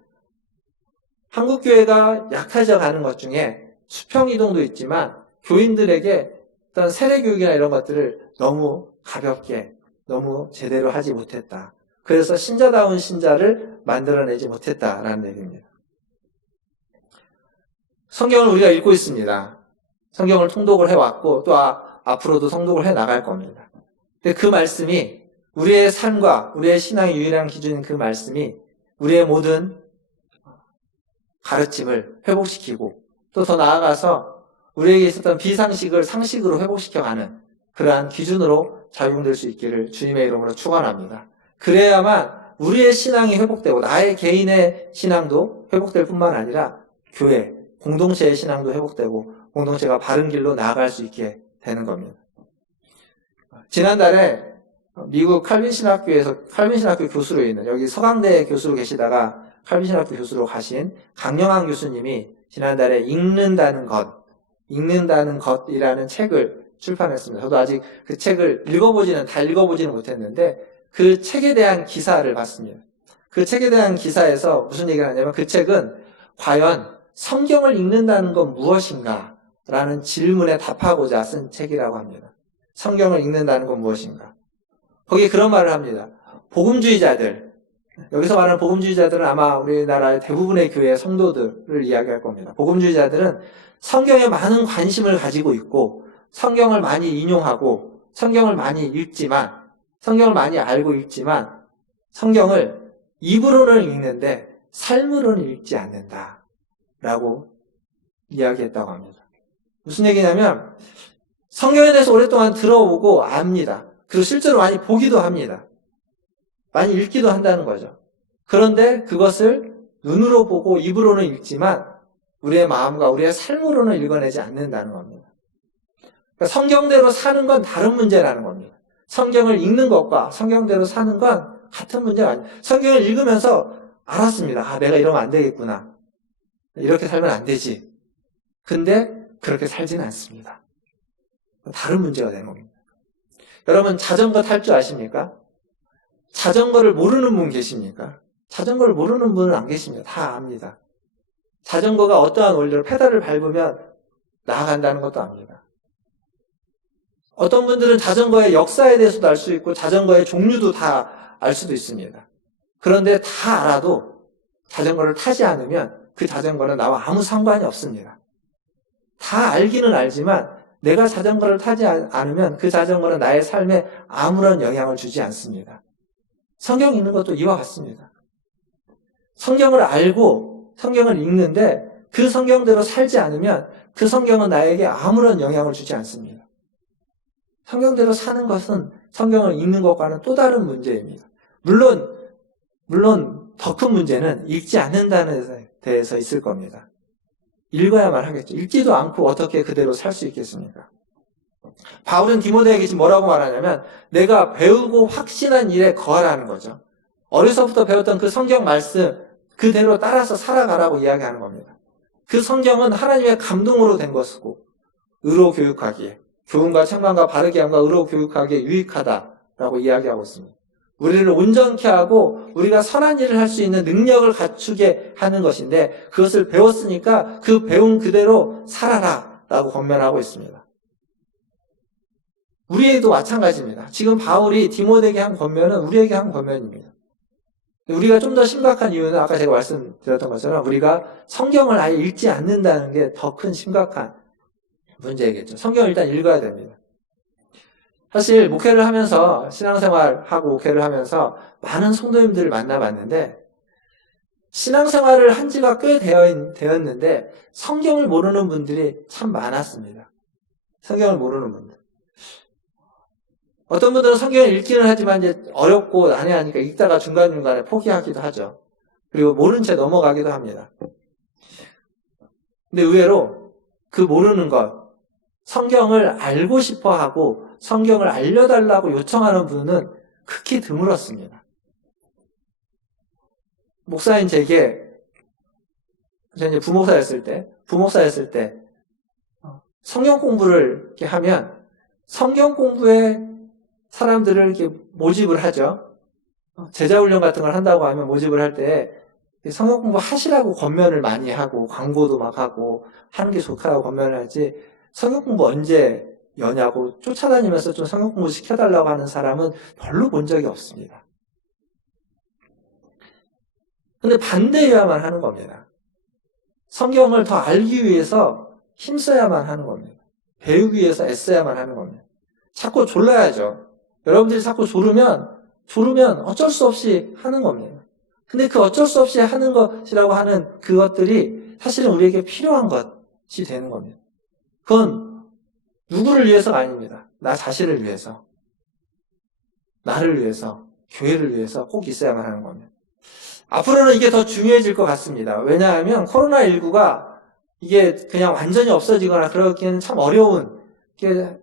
한국교회가 약해져 가는 것 중에 수평이동도 있지만 교인들에게 어떤 세례교육이나 이런 것들을 너무 가볍게, 너무 제대로 하지 못했다. 그래서 신자다운 신자를 만들어내지 못했다라는 얘기입니다. 성경을 우리가 읽고 있습니다. 성경을 통독을 해왔고 또 앞으로도 통독을 해나갈 겁니다. 근데 그 말씀이 우리의 삶과 우리의 신앙의 유일한 기준인 그 말씀이 우리의 모든 가르침을 회복시키고 또 더 나아가서 우리에게 있었던 비상식을 상식으로 회복시켜가는 그러한 기준으로 작용될 수 있기를 주님의 이름으로 축원합니다. 그래야만 우리의 신앙이 회복되고 나의 개인의 신앙도 회복될 뿐만 아니라 교회, 공동체의 신앙도 회복되고 공동체가 바른 길로 나아갈 수 있게 되는 겁니다. 지난달에 미국 칼빈신학교 교수로 있는 여기 서강대 교수로 계시다가 칼빈신학교 교수로 가신 강영환 교수님이 지난달에 읽는다는 것이라는 책을 출판했습니다. 저도 아직 그 책을 다 읽어보지는 못했는데 그 책에 대한 기사를 봤습니다. 그 책에 대한 기사에서 무슨 얘기를 하냐면 그 책은 과연 성경을 읽는다는 건 무엇인가? 라는 질문에 답하고자 쓴 책이라고 합니다. 성경을 읽는다는 건 무엇인가? 거기에 그런 말을 합니다. 복음주의자들, 여기서 말하는 복음주의자들은 아마 우리나라의 대부분의 교회 성도들을 이야기할 겁니다. 복음주의자들은 성경에 많은 관심을 가지고 있고 성경을 많이 인용하고 성경을 많이 읽지만, 성경을 많이 알고 읽지만 성경을 입으로는 읽는데 삶으로는 읽지 않는다 라고 이야기했다고 합니다. 무슨 얘기냐면 성경에 대해서 오랫동안 들어오고 압니다. 그리고 실제로 많이 보기도 합니다. 많이 읽기도 한다는 거죠. 그런데 그것을 눈으로 보고 입으로는 읽지만 우리의 마음과 우리의 삶으로는 읽어내지 않는다는 겁니다. 그러니까 성경대로 사는 건 다른 문제라는 겁니다. 성경을 읽는 것과 성경대로 사는 건 같은 문제가 아니에요. 성경을 읽으면서 알았습니다. 아, 내가 이러면 안 되겠구나. 이렇게 살면 안 되지. 근데 그렇게 살지는 않습니다. 다른 문제가 되는 겁니다. 여러분 자전거 탈 줄 아십니까? 자전거를 모르는 분 계십니까? 자전거를 모르는 분은 안 계십니다. 다 압니다. 자전거가 어떠한 원리로 페달을 밟으면 나아간다는 것도 압니다. 어떤 분들은 자전거의 역사에 대해서도 알 수 있고 자전거의 종류도 다 알 수도 있습니다. 그런데 다 알아도 자전거를 타지 않으면 그 자전거는 나와 아무 상관이 없습니다. 다 알기는 알지만 내가 자전거를 타지 않으면 그 자전거는 나의 삶에 아무런 영향을 주지 않습니다. 성경 읽는 것도 이와 같습니다. 성경을 알고 성경을 읽는데 그 성경대로 살지 않으면 그 성경은 나에게 아무런 영향을 주지 않습니다. 성경대로 사는 것은 성경을 읽는 것과는 또 다른 문제입니다. 물론 더 큰 문제는 읽지 않는다는 데 대해서 있을 겁니다. 읽어야만 하겠죠. 읽지도 않고 어떻게 그대로 살 수 있겠습니까? 바울은 디모데에게 지금 뭐라고 말하냐면 내가 배우고 확신한 일에 거하라는 거죠. 어려서부터 배웠던 그 성경 말씀 그대로 따라서 살아가라고 이야기하는 겁니다. 그 성경은 하나님의 감동으로 된 것이고 의로 교육하기에, 교훈과 책망과 바르게 함과 의로 교육하기에 유익하다라고 이야기하고 있습니다. 우리를 온전케 하고 우리가 선한 일을 할 수 있는 능력을 갖추게 하는 것인데 그것을 배웠으니까 그 배운 그대로 살아라라고 권면하고 있습니다. 우리에게도 마찬가지입니다. 지금 바울이 디모데에게 한 권면은 우리에게 한 권면입니다. 우리가 좀 더 심각한 이유는 아까 제가 말씀드렸던 것처럼 우리가 성경을 아예 읽지 않는다는 게 더 큰 심각한 문제겠죠. 성경을 일단 읽어야 됩니다. 사실 목회를 하면서 신앙생활하고 목회를 하면서 많은 성도님들을 만나봤는데 신앙생활을 한 지가 꽤 되었는데 성경을 모르는 분들이 참 많았습니다. 성경을 모르는 분들. 어떤 분들은 성경을 읽기는 하지만 이제 어렵고 난해하니까 읽다가 중간중간에 포기하기도 하죠. 그리고 모른 채 넘어가기도 합니다. 근데 의외로 그 모르는 것, 성경을 알고 싶어 하고 성경을 알려달라고 요청하는 분은 극히 드물었습니다. 목사인 제게, 저는 이제 부목사였을 때, 성경 공부를 이렇게 하면 성경 공부에 사람들을 이렇게 모집을 하죠. 제자훈련 같은 걸 한다고 하면 모집을 할 때 성경 공부 하시라고 권면을 많이 하고 광고도 막 하고 하는 게 좋다고 권면을 하지 성경 공부 언제 여냐고 쫓아다니면서 좀 성경 공부 시켜달라고 하는 사람은 별로 본 적이 없습니다. 근데 반대해야만 하는 겁니다. 성경을 더 알기 위해서 힘써야만 하는 겁니다. 배우기 위해서 애써야만 하는 겁니다. 자꾸 졸라야죠. 여러분들이 자꾸 졸으면 어쩔 수 없이 하는 겁니다. 근데 그 어쩔 수 없이 하는 것이라고 하는 그것들이 사실은 우리에게 필요한 것이 되는 겁니다. 그건 누구를 위해서가 아닙니다. 나 자신을 위해서, 나를 위해서, 교회를 위해서 꼭 있어야만 하는 겁니다. 앞으로는 이게 더 중요해질 것 같습니다. 왜냐하면 코로나19가 이게 그냥 완전히 없어지거나 그러기에는 참 어려운, 이게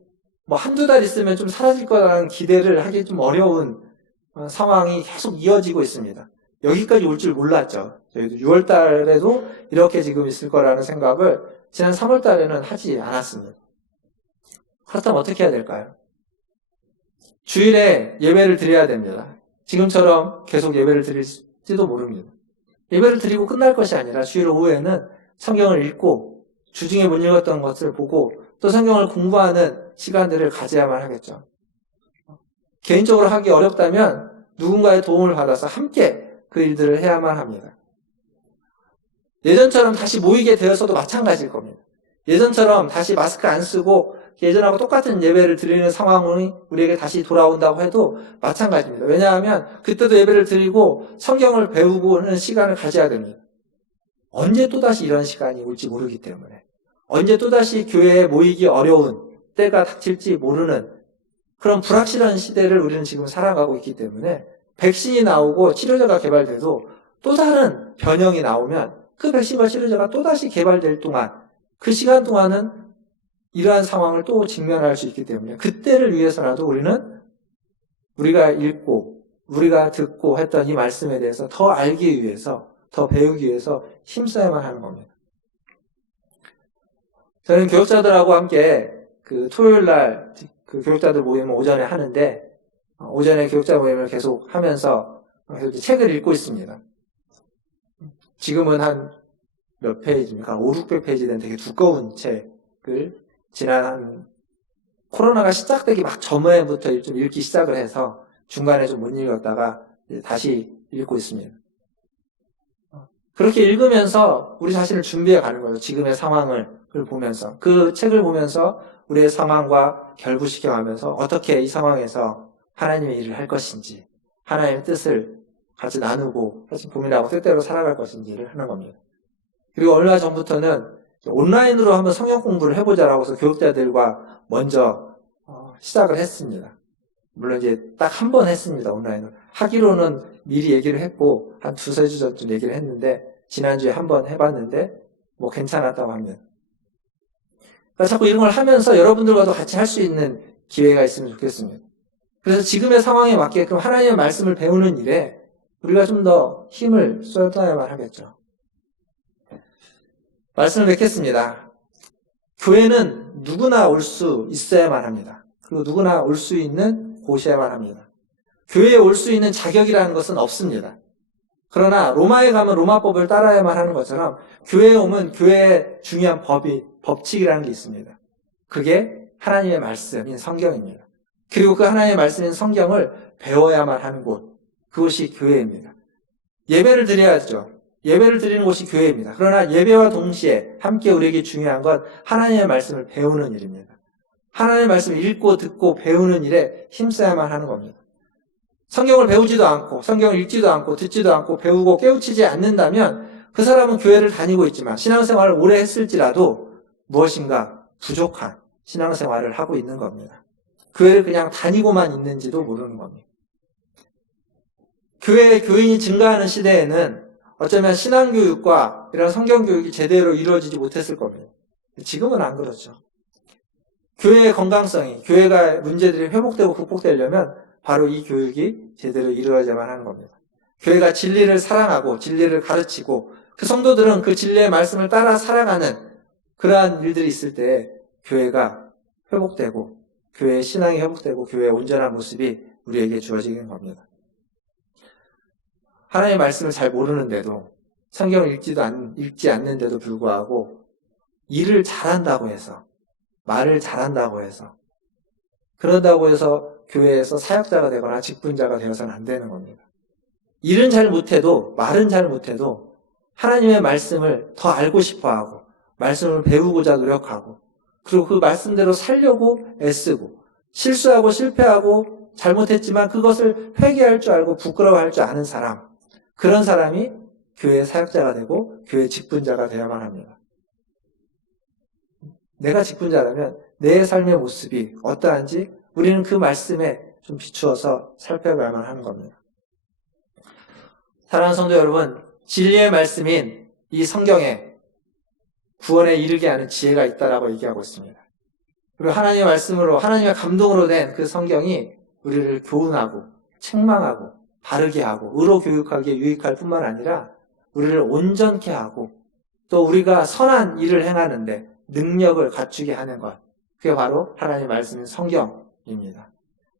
뭐 한두 달 있으면 좀 사라질 거라는 기대를 하기 좀 어려운 상황이 계속 이어지고 있습니다. 여기까지 올 줄 몰랐죠. 저희도 6월 달에도 이렇게 지금 있을 거라는 생각을 지난 3월 달에는 하지 않았습니다. 그렇다면 어떻게 해야 될까요? 주일에 예배를 드려야 됩니다. 지금처럼 계속 예배를 드릴지도 모릅니다. 예배를 드리고 끝날 것이 아니라 주일 오후에는 성경을 읽고 주중에 못 읽었던 것을 보고 또 성경을 공부하는 시간들을 가져야만 하겠죠. 개인적으로 하기 어렵다면 누군가의 도움을 받아서 함께 그 일들을 해야만 합니다. 예전처럼 다시 모이게 되어서도 마찬가지일 겁니다. 예전처럼 다시 마스크 안 쓰고 예전하고 똑같은 예배를 드리는 상황이 우리에게 다시 돌아온다고 해도 마찬가지입니다. 왜냐하면 그때도 예배를 드리고 성경을 배우고는 시간을 가져야 됩니다. 언제 또다시 이런 시간이 올지 모르기 때문에, 언제 또다시 교회에 모이기 어려운 때가 닥칠지 모르는 그런 불확실한 시대를 우리는 지금 살아가고 있기 때문에 백신이 나오고 치료제가 개발돼도 또 다른 변형이 나오면 그 백신과 치료제가 또다시 개발될 동안 그 시간 동안은 이러한 상황을 또 직면할 수 있기 때문에 그때를 위해서라도 우리는 우리가 읽고 우리가 듣고 했던 이 말씀에 대해서 더 알기 위해서, 더 배우기 위해서 힘써야만 하는 겁니다. 저는 교육자들하고 함께 그 토요일 날 그 교육자들 모임을 오전에 하는데, 오전에 교육자 모임을 계속 하면서 계속 책을 읽고 있습니다. 지금은 한 몇 페이지입니까? 5, 600페이지 된 되게 두꺼운 책을 지난 한 코로나가 시작되기 막 전후부터 좀 읽기 시작을 해서 중간에 좀 못 읽었다가 다시 읽고 있습니다. 그렇게 읽으면서 우리 자신을 준비해 가는 거죠. 지금의 상황을 보면서. 그 책을 보면서 우리의 상황과 결부시켜 가면서 어떻게 이 상황에서 하나님의 일을 할 것인지, 하나님의 뜻을 같이 나누고 같이 고민하고 뜻대로 살아갈 것인지를 하는 겁니다. 그리고 얼마 전부터는 온라인으로 한번 성경 공부를 해보자라고 해서 교육자들과 먼저 시작을 했습니다. 물론 이제 딱 한 번 했습니다. 온라인으로. 하기로는 미리 얘기를 했고 한 두세 주 전쯤 얘기를 했는데 지난주에 한 번 해봤는데 뭐 괜찮았다고 하면. 그러니까 자꾸 이런 걸 하면서 여러분들과도 같이 할 수 있는 기회가 있으면 좋겠습니다. 그래서 지금의 상황에 맞게끔 하나님의 말씀을 배우는 일에 우리가 좀 더 힘을 쏟아야만 하겠죠. 말씀을 맺겠습니다. 교회는 누구나 올 수 있어야만 합니다. 그리고 누구나 올 수 있는 곳이어야만 합니다. 교회에 올 수 있는 자격이라는 것은 없습니다. 그러나 로마에 가면 로마법을 따라야만 하는 것처럼 교회에 오면 교회의 중요한 법칙이라는 게 있습니다. 그게 하나님의 말씀인 성경입니다. 그리고 그 하나님의 말씀인 성경을 배워야만 하는 곳, 그것이 교회입니다. 예배를 드려야죠. 예배를 드리는 곳이 교회입니다. 그러나 예배와 동시에 함께 우리에게 중요한 건 하나님의 말씀을 배우는 일입니다. 하나님의 말씀을 읽고 듣고 배우는 일에 힘써야만 하는 겁니다. 성경을 배우지도 않고 성경을 읽지도 않고 듣지도 않고 배우고 깨우치지 않는다면 그 사람은 교회를 다니고 있지만 신앙생활을 오래 했을지라도 무엇인가 부족한 신앙생활을 하고 있는 겁니다. 교회를 그냥 다니고만 있는지도 모르는 겁니다. 교회의 교인이 증가하는 시대에는 어쩌면 신앙교육과 이런 성경교육이 제대로 이루어지지 못했을 겁니다. 지금은 안 그렇죠. 교회의 건강성이, 교회가 문제들이 회복되고 극복되려면 바로 이 교육이 제대로 이루어져야만 하는 겁니다. 교회가 진리를 사랑하고 진리를 가르치고 그 성도들은 그 진리의 말씀을 따라 살아가는 그러한 일들이 있을 때 교회가 회복되고 교회의 신앙이 회복되고 교회의 온전한 모습이 우리에게 주어지는 겁니다. 하나님의 말씀을 잘 모르는데도 성경을 읽지 않는데도 불구하고 일을 잘한다고 해서 말을 잘한다고 해서 그런다고 해서 교회에서 사역자가 되거나 직분자가 되어서는 안 되는 겁니다. 일은 잘 못해도 말은 잘 못해도 하나님의 말씀을 더 알고 싶어하고 말씀을 배우고자 노력하고 그리고 그 말씀대로 살려고 애쓰고 실수하고 실패하고 잘못했지만 그것을 회개할 줄 알고 부끄러워할 줄 아는 사람, 그런 사람이 교회의 사역자가 되고 교회의 직분자가 되어야만 합니다. 내가 직분자라면 내 삶의 모습이 어떠한지 우리는 그 말씀에 좀 비추어서 살펴봐야만 하는 겁니다. 사랑하는 성도 여러분, 진리의 말씀인 이 성경에 구원에 이르게 하는 지혜가 있다라고 얘기하고 있습니다. 그리고 하나님의 말씀으로, 하나님의 감동으로 된 그 성경이 우리를 교훈하고 책망하고 바르게 하고 의로 교육하기에 유익할 뿐만 아니라 우리를 온전케 하고 또 우리가 선한 일을 행하는데 능력을 갖추게 하는 것, 그게 바로 하나님의 말씀인 성경입니다.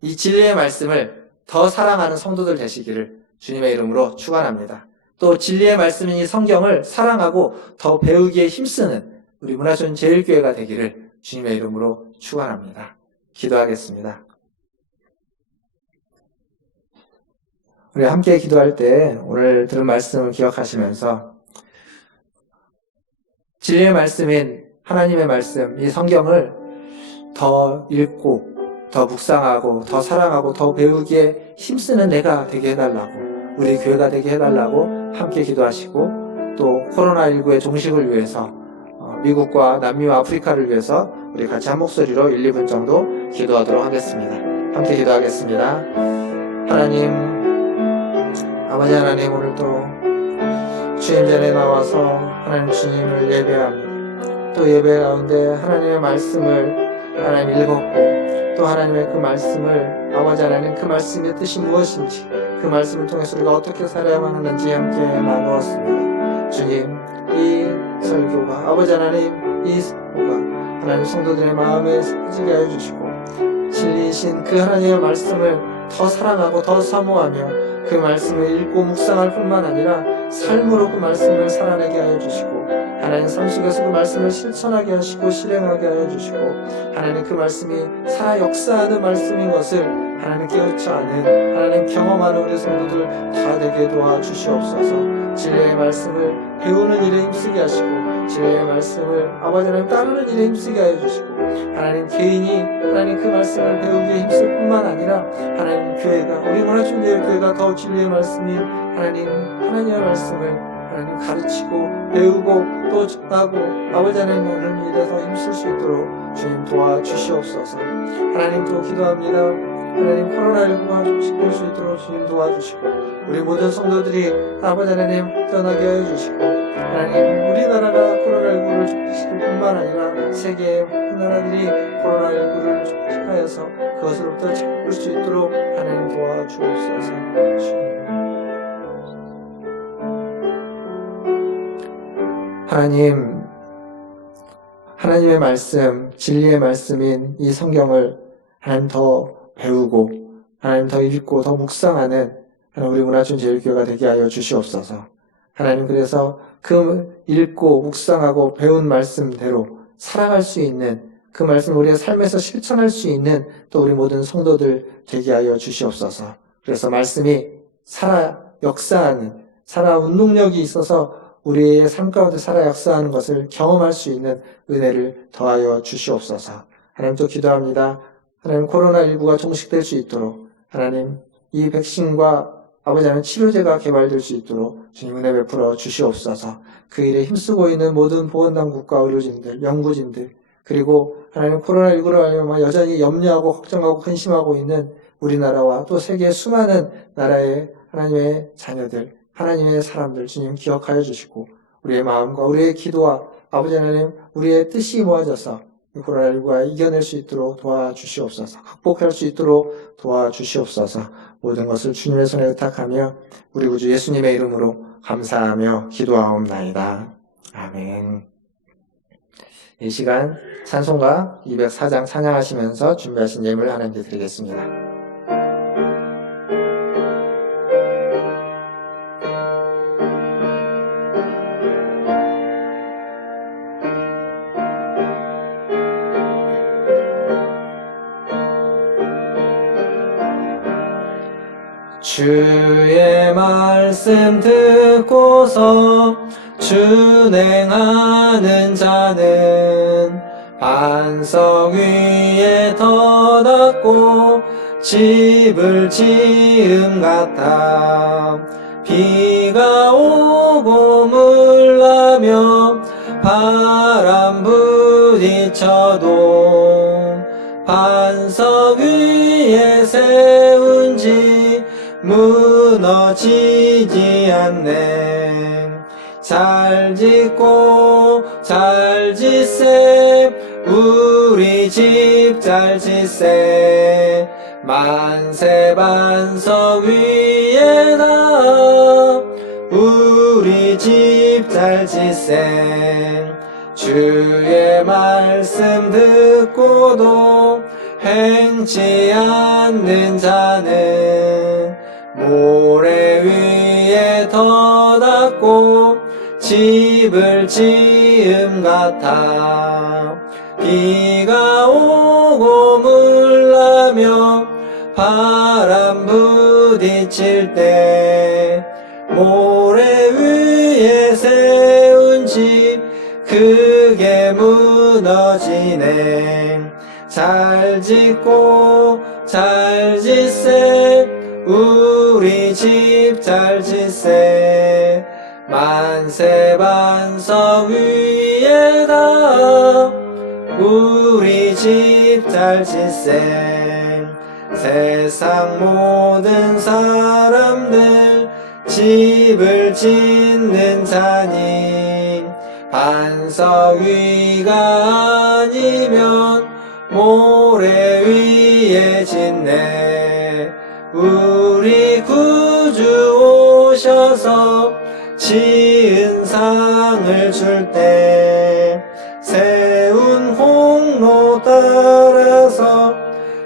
이 진리의 말씀을 더 사랑하는 성도들 되시기를 주님의 이름으로 축원합니다. 또 진리의 말씀인 이 성경을 사랑하고 더 배우기에 힘쓰는 우리 문화촌 제일교회가 되기를 주님의 이름으로 축원합니다. 기도하겠습니다. 우리 함께 기도할 때 오늘 들은 말씀을 기억하시면서 진리의 말씀인 하나님의 말씀, 이 성경을 더 읽고 더 묵상하고 더 사랑하고 더 배우기에 힘쓰는 내가 되게 해달라고, 우리 교회가 되게 해달라고 함께 기도하시고, 또 코로나19의 종식을 위해서 미국과 남미와 아프리카를 위해서 우리 같이 한 목소리로 1, 2분 정도 기도하도록 하겠습니다. 함께 기도하겠습니다. 하나님, 아버지 하나님, 오늘도 주님 전에 나와서 하나님 주님을 예배합니다. 또 예배 가운데 하나님의 말씀을 하나님 읽었고, 또 하나님의 그 말씀을, 아버지 하나님 그 말씀의 뜻이 무엇인지, 그 말씀을 통해서 우리가 어떻게 살아야만 하는지 함께 나누었습니다. 주님, 이 설교가, 아버지 하나님 이 설교가 하나님 성도들의 마음에 새겨지게 하여 주시고, 진리이신 그 하나님의 말씀을 더 사랑하고 더 사모하며 그 말씀을 읽고 묵상할 뿐만 아니라 삶으로 그 말씀을 살아내게 하여 주시고, 하나님 삶 속에서 그 말씀을 실천하게 하시고 실행하게 하여 주시고, 하나님 그 말씀이 살아 역사하는 말씀인 것을 하나님 깨우쳐 아는, 하나님 경험하는 우리 성도들 다 되게 도와주시옵소서. 진리의 말씀을 배우는 일에 힘쓰게 하시고, 진리의 말씀을 아버지 하나님 따르는 일에 힘쓰게 하여 주시고, 하나님 개인이 하나님 그 말씀을 배우기에 힘쓸 뿐만 아니라 하나님 교회가, 우리 문화준비교회가 더 진리의 말씀인 하나님의 말씀을 하나님 가르치고 배우고 또 전하고 아버지 하나님 오는 일에 더 힘쓸 수 있도록 주님 도와주시옵소서. 하나님 또 기도합니다. 하나님 코로나19가 종식될 수 있도록 주님 도와주시고, 우리 모든 성도들이 아버지 하나님 떠나게 하여 주시고, 하나님 우리나라가 코로나19를 종식시킬 뿐만 아니라 세계의 모든 나라들이 코로나19를 종식하여서 그것으로부터 잡을 수 있도록 하나님 도와주옵소서. 하나님, 하나님의 말씀, 진리의 말씀인 이 성경을 하나님 더 배우고, 하나님 더 읽고, 더 묵상하는 하나님 우리 문화촌제일교회가 되게 하여 주시옵소서. 하나님, 그래서 그 읽고, 묵상하고, 배운 말씀대로 살아갈 수 있는, 그 말씀을 우리의 삶에서 실천할 수 있는 또 우리 모든 성도들 되게 하여 주시옵소서. 그래서 말씀이 살아 역사하는, 살아 운동력이 있어서 우리의 삶 가운데 살아 역사하는 것을 경험할 수 있는 은혜를 더하여 주시옵소서. 하나님 또 기도합니다. 하나님 코로나19가 종식될 수 있도록, 하나님 이 백신과 아버지 하나님 치료제가 개발될 수 있도록 주님 은혜 베풀어 주시옵소서. 그 일에 힘쓰고 있는 모든 보건당국과 의료진들, 연구진들, 그리고 하나님 코로나19로 하여금 여전히 염려하고 걱정하고 근심하고 있는 우리나라와 또 세계 수많은 나라의 하나님의 자녀들, 하나님의 사람들 주님 기억하여 주시고, 우리의 마음과 우리의 기도와 아버지 하나님 우리의 뜻이 모아져서 코로나19가 이겨낼 수 있도록 도와주시옵소서. 극복할 수 있도록 도와주시옵소서. 모든 것을 주님의 손에 의탁하며 우리 구주 예수님의 이름으로 감사하며 기도하옵나이다. 아멘. 이 시간 찬송가 204장 찬양하시면서 준비하신 예물 하나님께 드리겠습니다. 주의 말씀 듣고서 준행하는 자는 반석 위에 더 낫고 집을 지음 같아. 비가 오고 물나며 바람 부딪혀도 반석 위에 세운 집 무너지지 않네. 잘 짓고 잘 짓세 우리 집 잘 짓세. 만세 반석 위에다 우리 집 잘 짓세. 주의 말씀 듣고도 행치 않는 자는 모래 위에 더 낫고 집을 지음 같아. 비가 오고 물나며 바람 부딪혀도 부딪힐 때 모래 위에 세운 집 크게 무너지네. 잘 짓고 잘 짓세 우리 집 잘 짓세 만세 반석 위에다 우리 집 잘 짓세. 세상 모든 사람들 집을 짓는 자니 반석 위가 아니면 모래 위에 짓네. 우리 구주 오셔서 지은 상을 줄 때 세운 홍로 따라서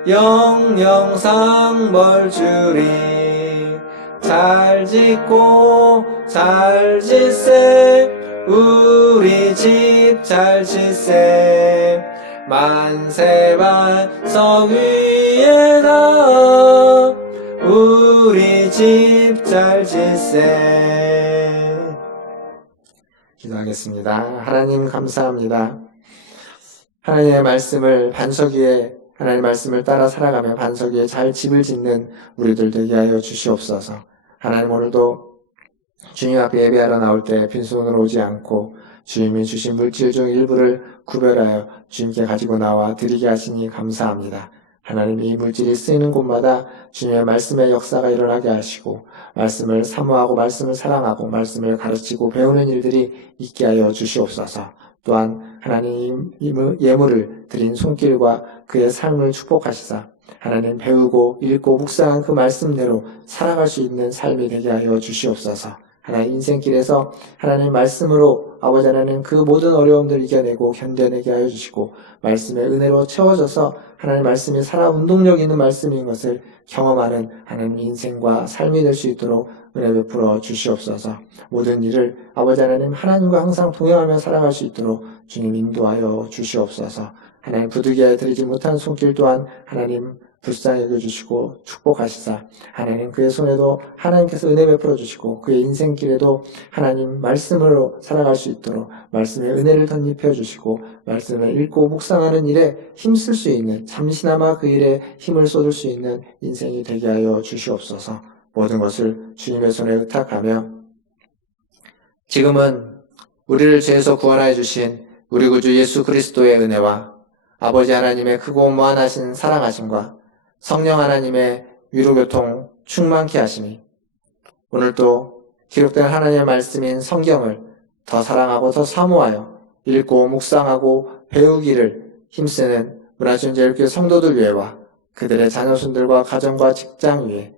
영영상 벌 주리. 잘 짓고 잘 짓세 우리 집 잘 짓세 만세 반석 위에다 우리 집 잘 짓세. 기도하겠습니다. 하나님 감사합니다. 하나님의 말씀을 반석 위에 하나님의 말씀을 따라 살아가며 반석 위에 잘 집을 짓는 우리들 되게 하여 주시옵소서. 하나님 오늘도 주님 앞에 예배하러 나올 때 빈손으로 오지 않고 주님이 주신 물질 중 일부를 구별하여 주님께 가지고 나와 드리게 하시니 감사합니다. 하나님 이 물질이 쓰이는 곳마다 주님의 말씀의 역사가 일어나게 하시고 말씀을 사모하고 말씀을 사랑하고 말씀을 가르치고 배우는 일들이 있게 하여 주시옵소서. 또한 하나님 예물을 드린 손길과 그의 삶을 축복하시사 하나님 배우고 읽고 묵상한 그 말씀대로 살아갈 수 있는 삶이 되게 하여 주시옵소서. 하나님 인생길에서 하나님 말씀으로 아버지 하나님 그 모든 어려움들을 이겨내고 견뎌내게 하여 주시고 말씀의 은혜로 채워져서 하나님 말씀이 살아 운동력 있는 말씀인 것을 경험하는 하나님 인생과 삶이 될 수 있도록 은혜 베풀어 주시옵소서. 모든 일을 아버지 하나님 하나님과 항상 동행하며 살아갈 수 있도록 주님 인도하여 주시옵소서. 하나님 부득이하여 드리지 못한 손길 또한 하나님 불쌍히 여겨주시고 축복하시사 하나님 그의 손에도 하나님께서 은혜 베풀어 주시고 그의 인생길에도 하나님 말씀으로 살아갈 수 있도록 말씀의 은혜를 덧입혀 주시고 말씀을 읽고 묵상하는 일에 힘쓸 수 있는 잠시나마 그 일에 힘을 쏟을 수 있는 인생이 되게 하여 주시옵소서. 모든 것을 주님의 손에 의탁하며 지금은 우리를 죄에서 구원하여 주신 우리 구주 예수 그리스도의 은혜와 아버지 하나님의 크고 무한하신 사랑하심과 성령 하나님의 위로교통 충만케 하심이 오늘도 기록된 하나님의 말씀인 성경을 더 사랑하고 더 사모하여 읽고 묵상하고 배우기를 힘쓰는 문화준재일교회 성도들 위해와 그들의 자녀손들과 가정과 직장 위에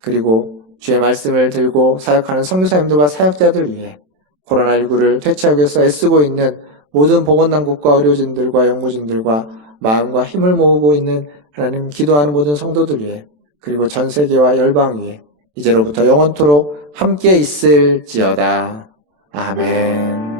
그리고 주의 말씀을 들고 사역하는 선교사님들과 사역자들 위해 코로나19를 퇴치하기 위해서 애쓰고 있는 모든 보건당국과 의료진들과 연구진들과 마음과 힘을 모으고 있는 하나님 기도하는 모든 성도들 위해 그리고 전 세계와 열방 위에 이제로부터 영원토록 함께 있을지어다. 아멘.